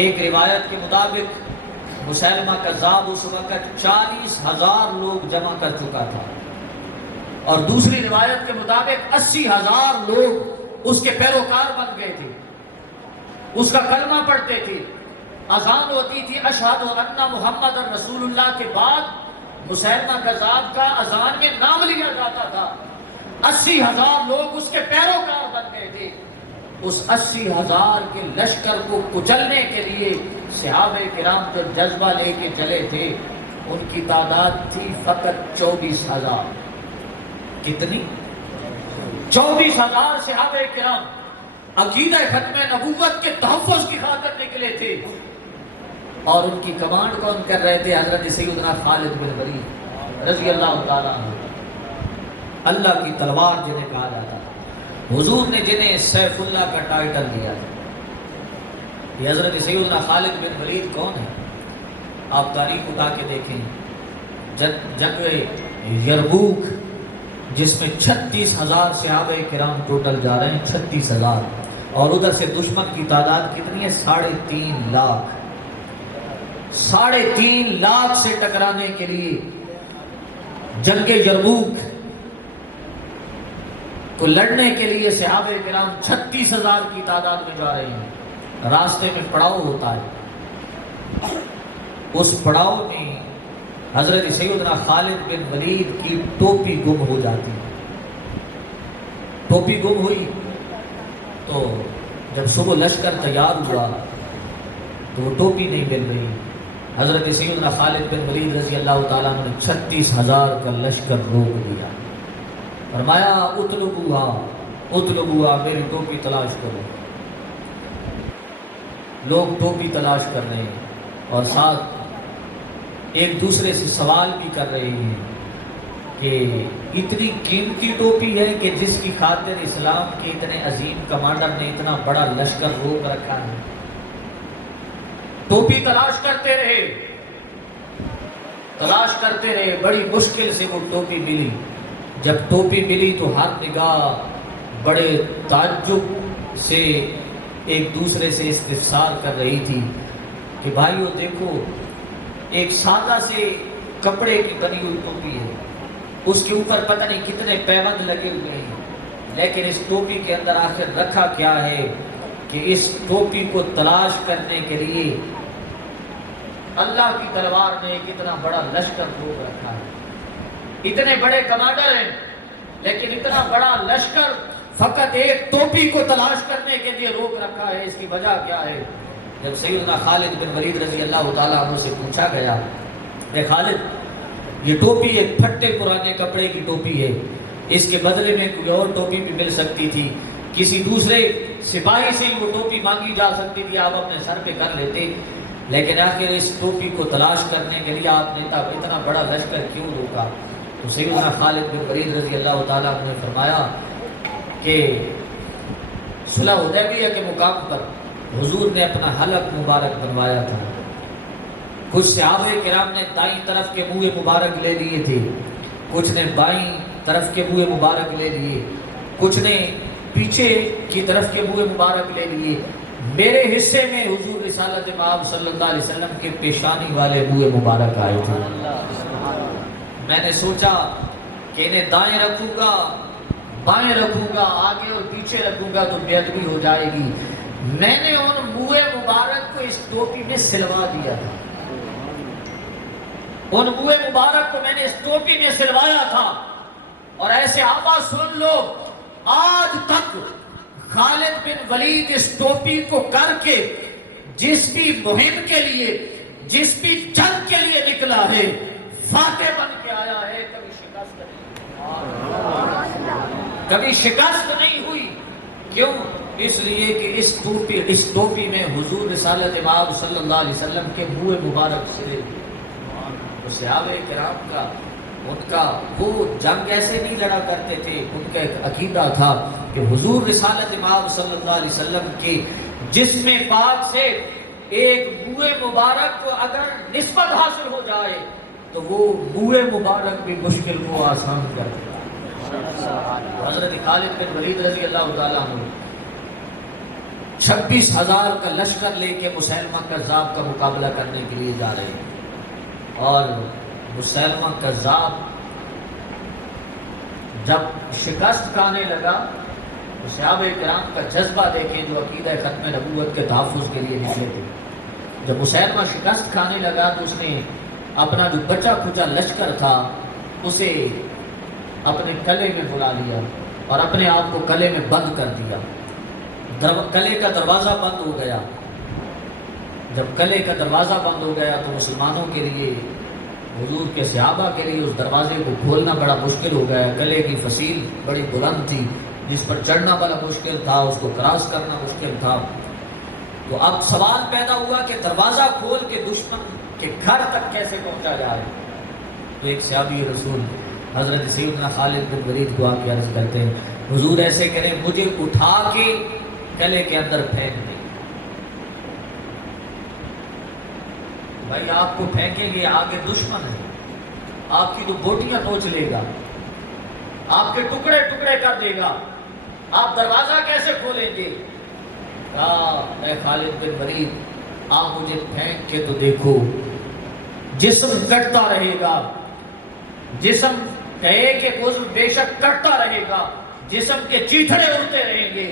ایک روایت کے مطابق مسیلمہ کذاب اس وقت 40,000 لوگ جمع کر چکا تھا، اور دوسری روایت کے مطابق 80,000 لوگ اس کے پیروکار بن گئے تھے، اس کا کلمہ پڑھتے تھے، اذان ہوتی تھی اشہد ان محمد رسول اللہ کے بعد مسیلمہ کذاب کا اذان میں نام لیا جاتا تھا۔ 80,000 لوگ اس کے پیروکار بن گئے تھے۔ اس 80,000 کے لشکر کو کچلنے کے لیے صحابہ کرام جو جذبہ لے کے چلے تھے، ان کی تعداد تھی فقط 24,000۔ کتنی؟ 24,000 صحابہ کرام عقیدہ ختم نبوت کے تحفظ کی خاطر نکلے تھے، اور ان کی کمانڈ کون کر رہے تھے؟ حضرت سیدنا خالد بن ولید رضی اللہ تعالیٰ عنہ، اللہ کی تلوار جنہیں کہا جاتا ہے۔ حضور نے جنہیں سیف اللہ کا ٹائٹل دیا ہے، یہ حضرت سیدنا خالد بن ولید کون ہے؟ آپ تاریخ اٹھا کے دیکھیں، جنگ یرموک جس میں 36,000 صحابہ کرام ٹوٹل جا رہے ہیں، 36,000، اور ادھر سے دشمن کی تعداد کتنی ہے؟ 3.5 لاکھ۔ 3.5 لاکھ سے ٹکرانے کے لیے جنگ یرموک کو لڑنے کے لیے صحابہ کرام 36,000 کی تعداد میں جا رہے ہیں۔ راستے میں پڑاؤ ہوتا ہے، اس پڑاؤ میں حضرت سیدنا خالد بن ولید کی ٹوپی گم ہو جاتی ہے۔ ٹوپی گم ہوئی تو جب صبح لشکر تیار ہوا تو وہ ٹوپی نہیں مل رہی، حضرت سیدنا خالد بن ولید رضی اللہ تعالیٰ عنہ نے 36,000 کا لشکر روک دیا، فرمایا اطلبوها میری ٹوپی تلاش کرو۔ لوگ ٹوپی تلاش کر رہے ہیں اور ساتھ ایک دوسرے سے سوال بھی کر رہے ہیں کہ اتنی قیمتی ٹوپی ہے کہ جس کی خاطر اسلام کے اتنے عظیم کمانڈر نے اتنا بڑا لشکر روک رکھا ہے۔ ٹوپی تلاش کرتے رہے، بڑی مشکل سے وہ ٹوپی ملی۔ جب ٹوپی ملی تو ہر نگاہ بڑے تعجب سے ایک دوسرے سے استفسار کر رہی تھی کہ بھائیو دیکھو، ایک سادہ سے کپڑے کی بنی ہوئی ٹوپی ہے، اس کے اوپر پتہ نہیں کتنے پیوند لگے ہوئے ہیں، لیکن اس ٹوپی کے اندر آخر رکھا کیا ہے کہ اس ٹوپی کو تلاش کرنے کے لیے اللہ کی تلوار نے ایک اتنا بڑا لشکر روک رکھا ہے۔ اتنے بڑے کمانڈر ہیں لیکن اتنا بڑا لشکر فقط ایک ٹوپی کو تلاش کرنے کے لیے روک رکھا ہے، اس کی وجہ کیا ہے؟ جب سیدنا خالد بن ولید رضی اللہ تعالیٰ عنہ سے پوچھا گیا، اے خالد یہ ٹوپی ایک پھٹے پرانے کپڑے کی ٹوپی ہے، اس کے بدلے میں کوئی اور ٹوپی بھی مل سکتی تھی، کسی دوسرے سپاہی سے وہ ٹوپی مانگی جا سکتی تھی، آپ اپنے سر پہ کر لیتے، لیکن آخر اس ٹوپی کو تلاش کرنے کے لیے آپ نے اتنا بڑا لشکر کیوں روکا؟ تو سیدنا خالد بن ولید رضی اللہ تعالیٰ عنہ نے فرمایا کہ صلح حدیبیہ کے مقام پر حضور نے اپنا حلق مبارک بنوایا تھا، کچھ صحابہ کرام نے دائیں طرف کے منہ مبارک لے لیے تھے، کچھ نے بائیں طرف کے منہ مبارک لے لیے، کچھ نے پیچھے کی طرف کے منہ مبارک لے لیے۔ میرے حصے میں حضور رسالت مآب صلی اللہ علیہ وسلم کے پیشانی والے منہ مبارک آئے تھے۔ میں نے سوچا کہ انہیں دائیں رکھوں گا، بائیں رکھوں گا، آگے اور پیچھے رکھوں گا تو بے ادبی ہو جائے گی، میں نے ان منہ مبارک کو اس ٹوپی میں سلوا دیا تھا، ان منہ مبارک کو میں نے اس ٹوپی میں سلوایا تھا۔ اور ایسے آواز سن لو، آج تک خالد بن ولید اس ٹوپی کو کر کے جس بھی مہم کے لیے، جس بھی جنگ کے لیے نکلا ہے، فاتح بن کے آیا ہے، کبھی شکست نہیں ہوئی۔ کیوں؟ اس لیے کہ اس ٹوپی میں حضور رسالت مآب صلی اللہ علیہ وسلم کے منہ مبارک سلے ہوئے۔ صحابہ کرام کا ان کا وہ جنگ ایسے نہیں لڑا کرتے تھے، ان کا ایک عقیدہ تھا کہ حضور رسالت مآب صلی اللہ علیہ وسلم کے جسم پاک سے ایک منہ مبارک کو اگر نسبت حاصل ہو جائے تو وہ منہ مبارک بھی مشکل کو آسان کر دیا۔ حضرت خالد بن ولید رضی اللہ تعالیٰ عنہ 26,000 کا لشکر لے کے مسیلمہ کذاب کا مقابلہ کرنے کے لیے جا رہے ہیں، اور مسیلمہ کذاب جب شکست کھانے لگا تو صحابہ کرام کا جذبہ دیکھیں جو عقیدہ ختم نبوت کے تحفظ کے لیے نکلے تھے۔ جب مسیلمہ شکست کھانے لگا تو اس نے اپنا جو بچا کھچا لشکر تھا اسے اپنے قلعے میں بلا لیا اور اپنے آپ کو قلعے میں بند کر دیا۔ قلعے کا دروازہ بند ہو گیا۔ جب قلعے کا دروازہ بند ہو گیا تو مسلمانوں کے لیے، حضور کے صحابہ کے لیے اس دروازے کو کھولنا بڑا مشکل ہو گیا۔ قلعے کی فصیل بڑی بلند تھی جس پر چڑھنا بڑا مشکل تھا، اس کو کراس کرنا مشکل تھا۔ تو اب سوال پیدا ہوا کہ دروازہ کھول کے دشمن کے گھر تک کیسے پہنچا جائے۔ تو ایک صحابی رسول حضرت سیدنا خالد بن ولید دعا کی عرض کرتے ہیں، حضور ایسے کریں مجھے اٹھا کے قلعے کے اندر پھینک دیں۔ بھائی آپ کو پھینکیں گے، آگے دشمن ہے، آپ کی تو بوٹیاں نوچ لے گا، آپ کے ٹکڑے ٹکڑے کر دے گا، آپ دروازہ کیسے کھولیں گے؟ اے خالد بن ولید آپ مجھے پھینک کے تو دیکھو، جسم کٹتا رہے گا، جسم کہے کہ عضو بے شک کٹتا رہے گا، جسم کے چیتھڑے اڑتے رہیں گے،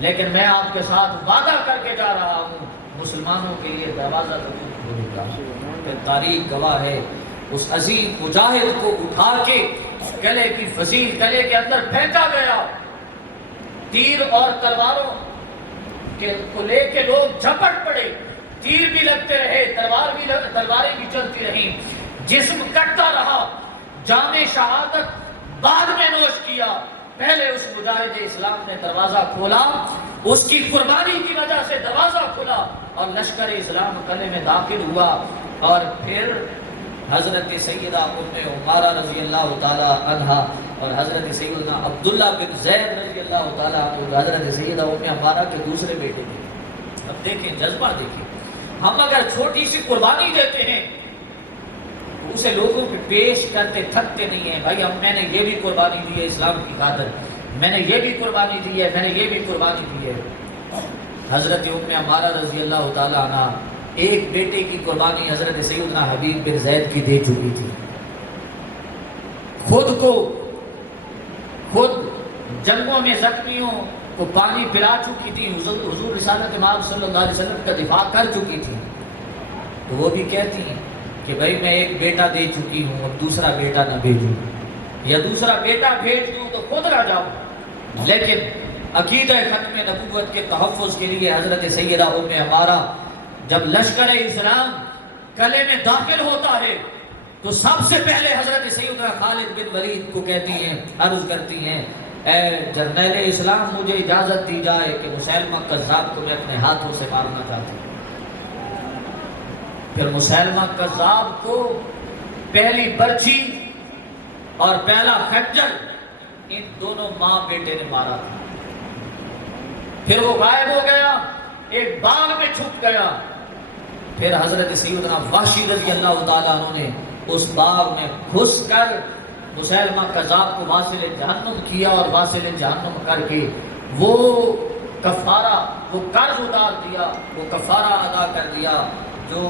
لیکن میں آپ کے ساتھ وعدہ کر کے جا رہا ہوں مسلمانوں کے لیے دروازہ ضرور کھولوں گا۔ تاریخ گواہ ہے اس عظیم مجاہد کو اٹھا کے قلعے کی فصیل قلعے کے اندر پھینکا گیا۔ تیر اور تلواروں کو لے کے لوگ جھپٹ پڑے، تیر بھی لگتے رہے، تلواریں بھی چلتی رہیں، جسم کٹتا رہا، جام شہادت بعد میں نوش کیا، پہلے اس مجاہد اسلام نے دروازہ کھولا، اس کی قربانی کی وجہ سے دروازہ کھلا اور لشکر اسلام قلعے میں داخل ہوا، اور پھر حضرت سیدہ ام عمارہ رضی اللہ تعالی عنہا اور حضرت سیدنا عبداللہ بن زید رضی اللہ تعالی عنہ حضرت سیدہ ام عمارہ کے دوسرے بیٹے تھے۔ اب دیکھیں جذبہ، دیکھیں ہم اگر چھوٹی سی قربانی دیتے ہیں تو اسے لوگوں پہ پیش کرتے تھکتے نہیں ہیں، بھائی میں نے یہ بھی قربانی دی ہے اسلام کی خاطر، میں نے یہ بھی قربانی دی ہے، میں نے یہ بھی قربانی دی ہے۔ حضرت ام عمارہ رضی اللہ تعالی عنہ ایک بیٹے کی قربانی حضرت سیدنا حبیب بن زید کی دے چکی تھی، خود جنگوں میں زخمیوں کو پانی پلا چکی تھی، حضور رسالت امام صلی اللہ علیہ وسلم کا دفاع کر چکی تھی، تو وہ بھی کہتی ہیں کہ بھائی میں ایک بیٹا دے چکی ہوں، اب دوسرا بیٹا نہ بھیجوں، یا دوسرا بیٹا بھیج دوں تو خود نہ جاؤں۔ لیکن عقیدہ ختم نبوت کے تحفظ کے لیے حضرت سیدہ ام عمارہ جب لشکر اسلام قلعے میں داخل ہوتا ہے تو سب سے پہلے حضرت سیدنا خالد بن ولید کو کہتی ہیں، عرض کرتی ہیں، اے جرنیل اسلام مجھے اجازت دی جائے کہ مسیلمہ کذاب کو میں اپنے ہاتھوں سے مارنا چاہتی ہوں۔ پھر مسیلمہ کذاب کو پہلی برچھی اور پہلا خنجر ان دونوں ماں بیٹے نے مارا تھا۔ پھر وہ غائب ہو گیا، ایک باغ میں چھپ گیا، پھر حضرت سیدنا وحشی رضی اللہ تعالیٰ عنہ نے اس باغ میں گھس کر مسیلمہ کذاب کو واصل جہنم کیا، اور واصل جہنم کر کے وہ کفارہ، وہ قرض اتار دیا، وہ کفارہ ادا کر دیا جو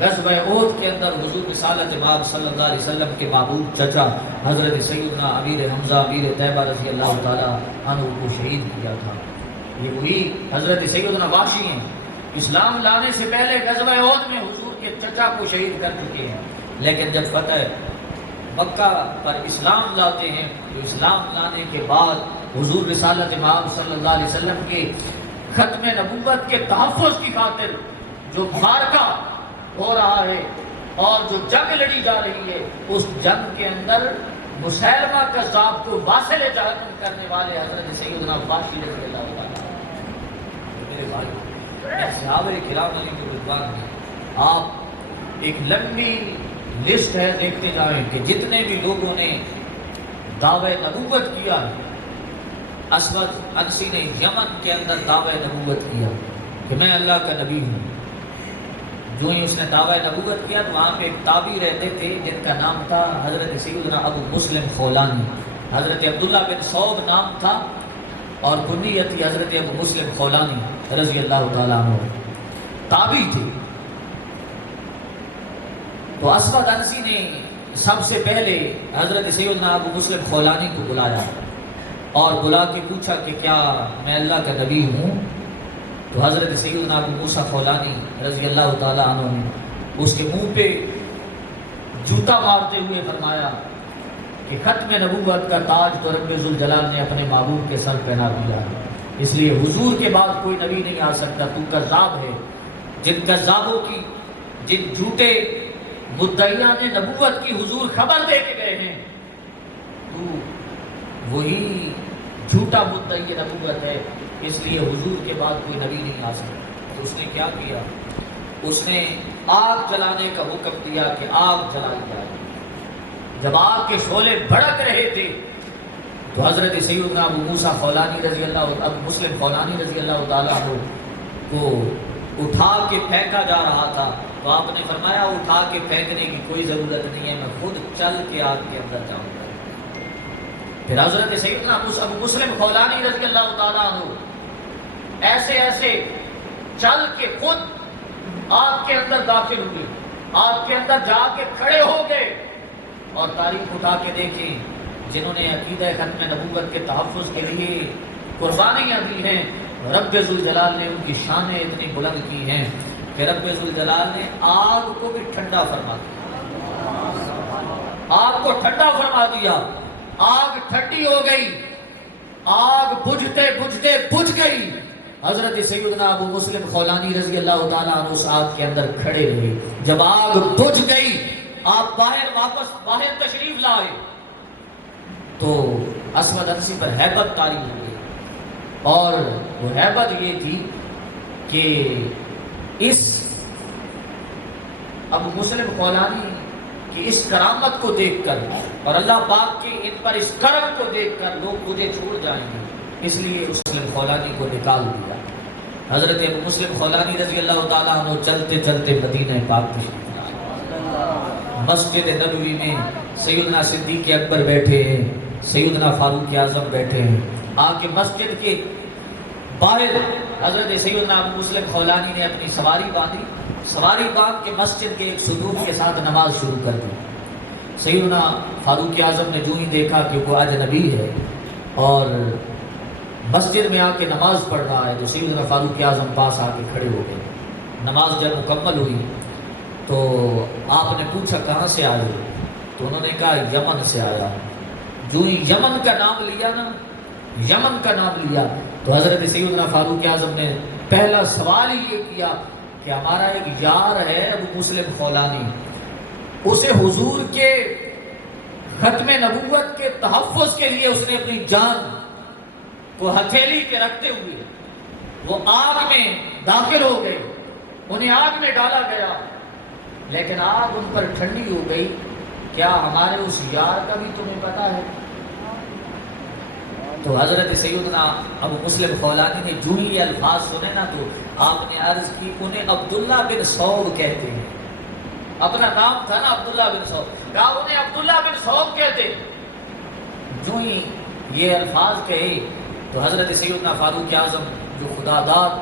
غزوہ احد کے اندر حضور رسالت امام صلی اللہ علیہ وسلم کے محبوب چچا حضرت سیدنا امیر حمزہ امیر طیبہ رضی اللہ تعالیٰ عنہ کو شہید کیا تھا۔ یہ وہی حضرت سیدنا وحشی ہیں، اسلام لانے سے پہلے غزوہ احد میں حضور کے چچا کو شہید کر چکے ہیں، لیکن جب فتح مکہ پر اسلام لاتے ہیں تو اسلام لانے کے بعد حضور رسالت امام صلی اللہ علیہ وسلم کے ختم نبوت کے تحفظ کی خاطر جو معرکہ ہو رہا ہے اور جو جنگ لڑی جا رہی ہے، اس جنگ کے اندر مسیلمہ کذاب کو واصل جہنم کرنے والے حضرت سیدنا وحشی رضی اللہ تعالیٰ میرے بھائی صحابہ کرام علیہ رضوان میں آپ ایک لمبی لسٹ ہے، دیکھتے جائیں کہ جتنے بھی لوگوں نے دعوی نبوت کیا، اسود انسی نے یمن کے اندر دعوی نبوت کیا کہ میں اللہ کا نبی ہوں۔ جو ہی اس نے دعوی نبوت کیا تو وہاں پہ ایک تابعی رہتے تھے جن کا نام تھا حضرت سیدنا ابو مسلم خولانی، حضرت عبداللہ بن صوب نام تھا اور کنیت تھی حضرت ابو مسلم خولانی رضی اللہ تعالیٰ عنہ، تابعی تھے۔ تو اسود انسی نے سب سے پہلے حضرت سیدنا ابو مسلم خولانی کو بلایا اور بلا کے پوچھا کہ کیا میں اللہ کا نبی ہوں؟ تو حضرت سیدنا ابو موسیٰ خولانی رضی اللہ تعالیٰ عنہ نے اس کے منہ پہ جوتا مارتے ہوئے فرمایا کہ ختم نبوت کا تاج تو رب ذوالجلال نے اپنے محبوب کے سر پہنا دیا، اس لیے حضور کے بعد کوئی نبی نہیں آ سکتا، تو کذاب ہے۔ جن کذابوں کی، جن جھوٹے مدعیان نبوت کی حضور خبر دے کے گئے ہیں، تو وہی جھوٹا مدعی نبوت ہے، اس لیے حضور کے بعد کوئی نبی نہیں آ سکتا۔ تو اس نے کیا کیا؟ اس نے آگ جلانے کا حکم دیا کہ آگ جلائی جائے۔ جب آگ کے شعلے بھڑک رہے تھے تو حضرت سیدنا ابو موسیٰ خولانی رضی اللہ، ابو مسلم خولانی رضی اللہ تعالیٰ عنہ کو اٹھا کے پھینکا جا رہا تھا، تو آپ نے فرمایا اٹھا کے پھینکنے کی کوئی ضرورت نہیں ہے، میں خود چل کے آگ کے اندر جاؤں گا۔ پھر حضرت سیدنا ابو مسلم خولانی رضی اللہ تعالیٰ عنہ ایسے ایسے چل کے خود آگ کے اندر داخل ہوئے، آگ کے اندر جا کے کھڑے ہو گئے اور تاریخ اٹھا کے دیکھیں جنہوں نے عقیدہ ختم نبوت کے تحفظ کے لیے قربانیاں دی ہیں، رب ذوالجلال نے ان کی شانیں اتنی بلند کی ہیں کہ رب ذوالجلال نے آگ کو بھی ٹھنڈا فرما دیا، آگ کو ٹھنڈا فرما دیا، آگ ٹھنڈی ہو گئی، آگ بجھتے بجھتے بجھ گئی، حضرت سیدنا ابو مسلم خولانی رضی اللہ تعالیٰ عنہ اس آگ کے اندر کھڑے رہے. جب آگ بجھ گئی آپ باہر تشریف لائے تو اسود انسی پر ہیبت طاری ہوئی، اور وہ ہیبت یہ تھی کہ اس ابو مسلم خولانی کی اس کرامت کو دیکھ کر اور اللہ پاک کے ان پر اس کرم کو دیکھ کر لوگ مجھے چھوڑ جائیں گے، اس لیے اس مسلم خولانی کو نکال دیا. حضرت ابو مسلم خولانی رضی اللہ تعالیٰ عنہ چلتے چلتے مدینہ پاک تشریف لائے. مسجد نبوی میں سیدنا صدیق اکبر بیٹھے ہیں، سیدنا فاروق اعظم بیٹھے ہیں. آ کے مسجد کے باہر حضرت سیدنا ابو مسلم خولانی نے اپنی سواری باندھی، سواری باندھ کے مسجد کے ایک صدوق کے ساتھ نماز شروع کر دی. سیدنا فاروق اعظم نے جو ہی دیکھا کہ وہ اجنبی ہے اور مسجد میں آ کے نماز پڑھ رہا ہے، تو سیدنا فاروق اعظم پاس آ کے کھڑے ہو گئے. نماز جب مکمل ہوئی تو آپ نے پوچھا کہاں سے آئے ہو؟ تو انہوں نے کہا یمن سے آیا. جو ہی یمن کا نام لیا نا، یمن کا نام لیا، تو حضرت سیدنا فاروق اعظم نے پہلا سوال ہی یہ کیا کہ ہمارا ایک یار ہے ابو مسلم خولانی، اسے حضور کے ختم نبوت کے تحفظ کے لیے اس نے اپنی جان کو ہتھیلی کے رکھتے ہوئے وہ آگ میں داخل ہو گئے، انہیں آگ میں ڈالا گیا، لیکن آگ ان پر ٹھنڈی ہو گئی. کیا ہمارے اس یار کا بھی تمہیں پتا ہے؟ تو حضرت سیدنا ابو مسلم خولانی نے جو ہی یہ الفاظ سنے نا تو آپ نے عرض کی انہیں عبداللہ بن صوب کہتے ہیں. اپنا نام تھا نا عبداللہ بن صوب، کہا انہیں عبداللہ بن صوب کہتے ہیں. جو ہی یہ الفاظ کہے تو حضرت سیدنا فاروق اعظم جو خدا داد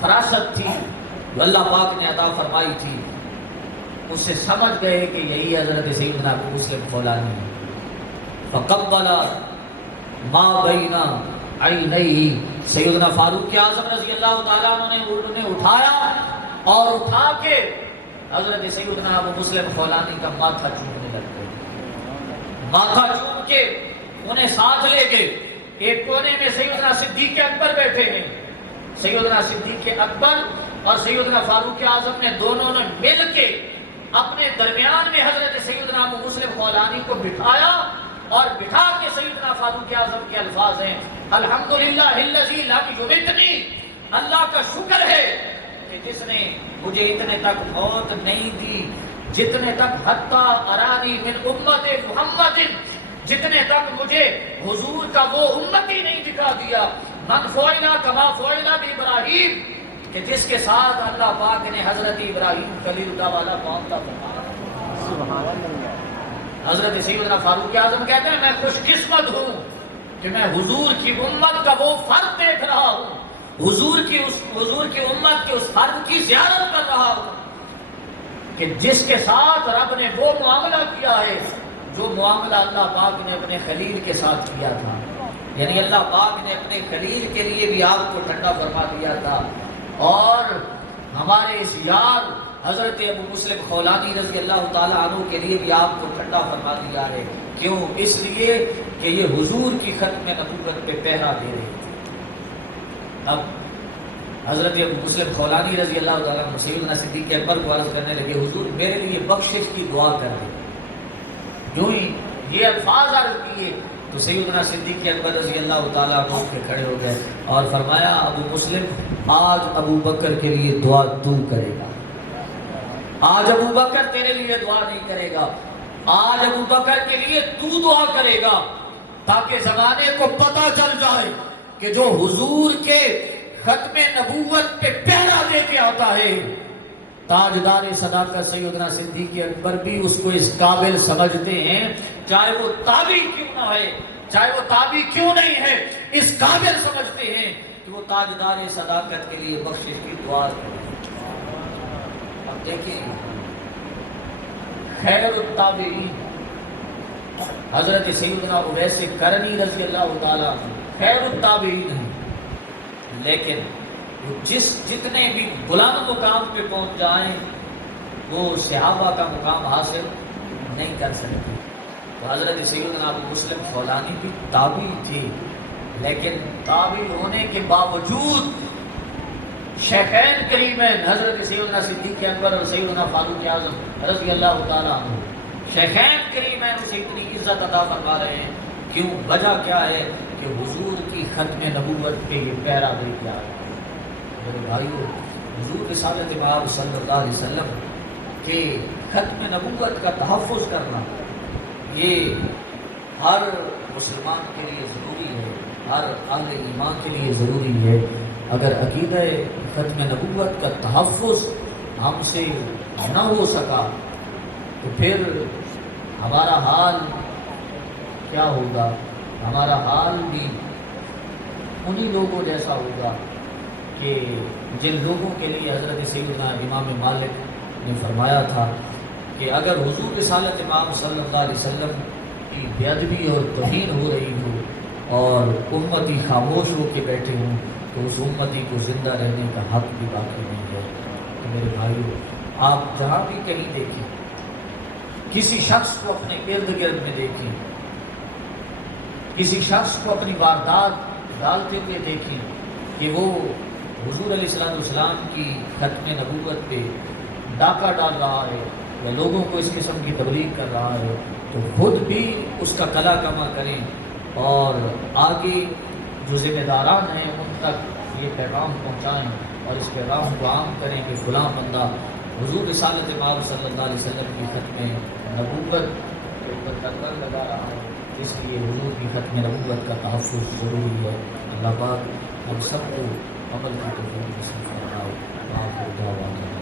فراست تھی جو اللہ پاک نے عطا فرمائی تھی، اس سے سمجھ گئے کہ یہی حضرت سیدنا ابو مسلم خولانی ہے. فقبل ما بین عینیہ، سیدنا فاروق اعظم رضی اللہ تعالیٰ عنہ نے انہیں اٹھایا اور اٹھا کے حضرت سیدنا ابو مسلم خولانی کا ماتھا چومنے لگ گئے. ماتھا چوم کے انہیں ساتھ لے گئے. ایک کونے میں سیدنا صدیق اکبر بیٹھے ہیں. سیدنا صدیق اکبر اور سیدنا فاروق اعظم نے دونوں نے مل کے اپنے درمیان میں حضرت سیدنا ابو مسلم خولانی کو بٹھایا اور بٹھا کے سیدنا فاروق اعظم کے الفاظ ہیں الحمدللہ الذی لم یمتنی، اللہ کا شکر ہے کہ جس نے مجھے اتنے تک موت نہیں دی جتنے تک حتی ارانی من امت محمد، جتنے تک مجھے حضور کا وہ امتی نہیں دکھا دیا من فعلا کما فعلا بابراہیم، کہ جس کے ساتھ اللہ پاک نے حضرت ابراہیم خلیل اللہ والا معاملہ فرمایا. سبحان اللہ. حضرت سیدنا فاروق اعظم کہتے ہیں میں خوش قسمت ہوں کہ میں حضور کی امت کا وہ فرد دیکھ رہا ہوں، حضور کی امت کے اس فرد کی زیارت کر رہا ہوں کہ جس کے ساتھ رب نے وہ معاملہ کیا ہے جو معاملہ اللہ پاک نے اپنے خلیل کے ساتھ کیا تھا. یعنی اللہ پاک نے اپنے خلیل کے لیے بھی آپ کو ٹھنڈا فرما دیا تھا، اور ہمارے اس یار حضرت ابو مسلم خولانی رضی اللہ تعالیٰ عنہ کے لیے بھی آپ کو ٹھنڈا فرما دیا ہے. کیوں؟ اس لیے کہ یہ حضور کی ختم نبوت پہ پہرا دے رہے تھے. اب حضرت ابو مسلم خولانی رضی اللہ تعالیٰ عنہ سیدنا صدیق اکبر کو عرض کرنے لگے حضور میرے لیے بخشش کی دعا کر دیں. جو ہی یہ الفاظ عرض کیے تو سیدنا صدیق اکبر رضی اللہ تعالیٰ عنہ اٹھ کے کھڑے ہو گئے اور فرمایا ابو مسلم آج ابو بکر کے لیے دعا تو کرے گا، آج ابو بکر تیرے لیے دعا نہیں کرے گا، آج ابو بکر کے لیے تو دعا کرے گا، تاکہ زمانے کو پتہ چل جائے کہ جو حضور کے ختم نبوت پہ پہرا دے کے آتا ہے تاجدار صداقت سیدنا صدیق اکبر بھی اس کو اس قابل سمجھتے ہیں، چاہے وہ تابعی کیوں نہ ہے، چاہے وہ تابعی کیوں نہیں ہے، اس قابل سمجھتے ہیں کہ وہ تاجدار صداقت کے لیے بخشش کی دعا کرے. اب دیکھیں خیر التابعین حضرت سیدنا اویس کرنی رضی اللہ تعالیٰ خیر التابعین ہیں، لیکن جتنے بھی بلند مقام پہ پہنچ جائیں وہ صحابہ کا مقام حاصل نہیں کر سکتے. تو حضرت سیدنا ابو مسلم خولانی بھی تابعی تھی، لیکن تابعی ہونے کے باوجود شیخین کریم ہیں حضرت سیدنا صدیق اکبر اور سیدنا فاروق اعظم رضی اللہ تعالیٰ عنہ، شیخین کریم ہیں، اسے اتنی عزت عطا فرما رہے ہیں. کیوں؟ وجہ کیا ہے کہ حضور کی ختم نبوت کے یہ پیرا دے کیا ہے. میرے بھائیو، حضور رسالت مآب صلی اللہ علیہ وسلم کے ختم نبوت کا تحفظ کرنا یہ ہر مسلمان کے لیے ضروری ہے، ہر اہل ایمان کے لیے ضروری ہے. اگر عقیدہ ختم نبوت کا تحفظ ہم سے نہ ہو سکا تو پھر ہمارا حال کیا ہوگا؟ ہمارا حال بھی انہی لوگوں جیسا ہوگا کہ جن لوگوں کے لیے حضرت سیدنا امام مالک نے فرمایا تھا کہ اگر حضور رسالت امام صلی اللہ علیہ وسلم کی بے ادبی اور توہین ہو رہی ہو اور امتی خاموش ہو کے بیٹھے ہوں تو اس امتی کو زندہ رہنے کا حق بھی باقی نہیں ہے. تو میرے بھائیو، آپ جہاں بھی کہیں دیکھیں، کسی شخص کو اپنے ارد گرد میں دیکھیں، کسی شخص کو اپنی واردات ڈالتے ہوئے دیکھیں کہ وہ حضور علیہ السلام کی ختم نبوت پہ ڈاکہ ڈال رہا ہے یا لوگوں کو اس قسم کی تبلیغ کر رہا ہے، تو خود بھی اس کا کلا کما کریں اور آگے جو ذمہ داران ہیں ان تک یہ پیغام پہنچائیں اور اس پیغام کو عام کریں کہ فلاں بندہ حضور رسالت مآب صلی اللہ علیہ وسلم کی ختم نبوت کے اوپر ٹکر لگا رہا ہے، اس لیے حضور کی ختم نبوت کا تحفظ ضروری ہے. اللہ پاک ہم سب کو عمل کی توفیق نصیب فرمائے.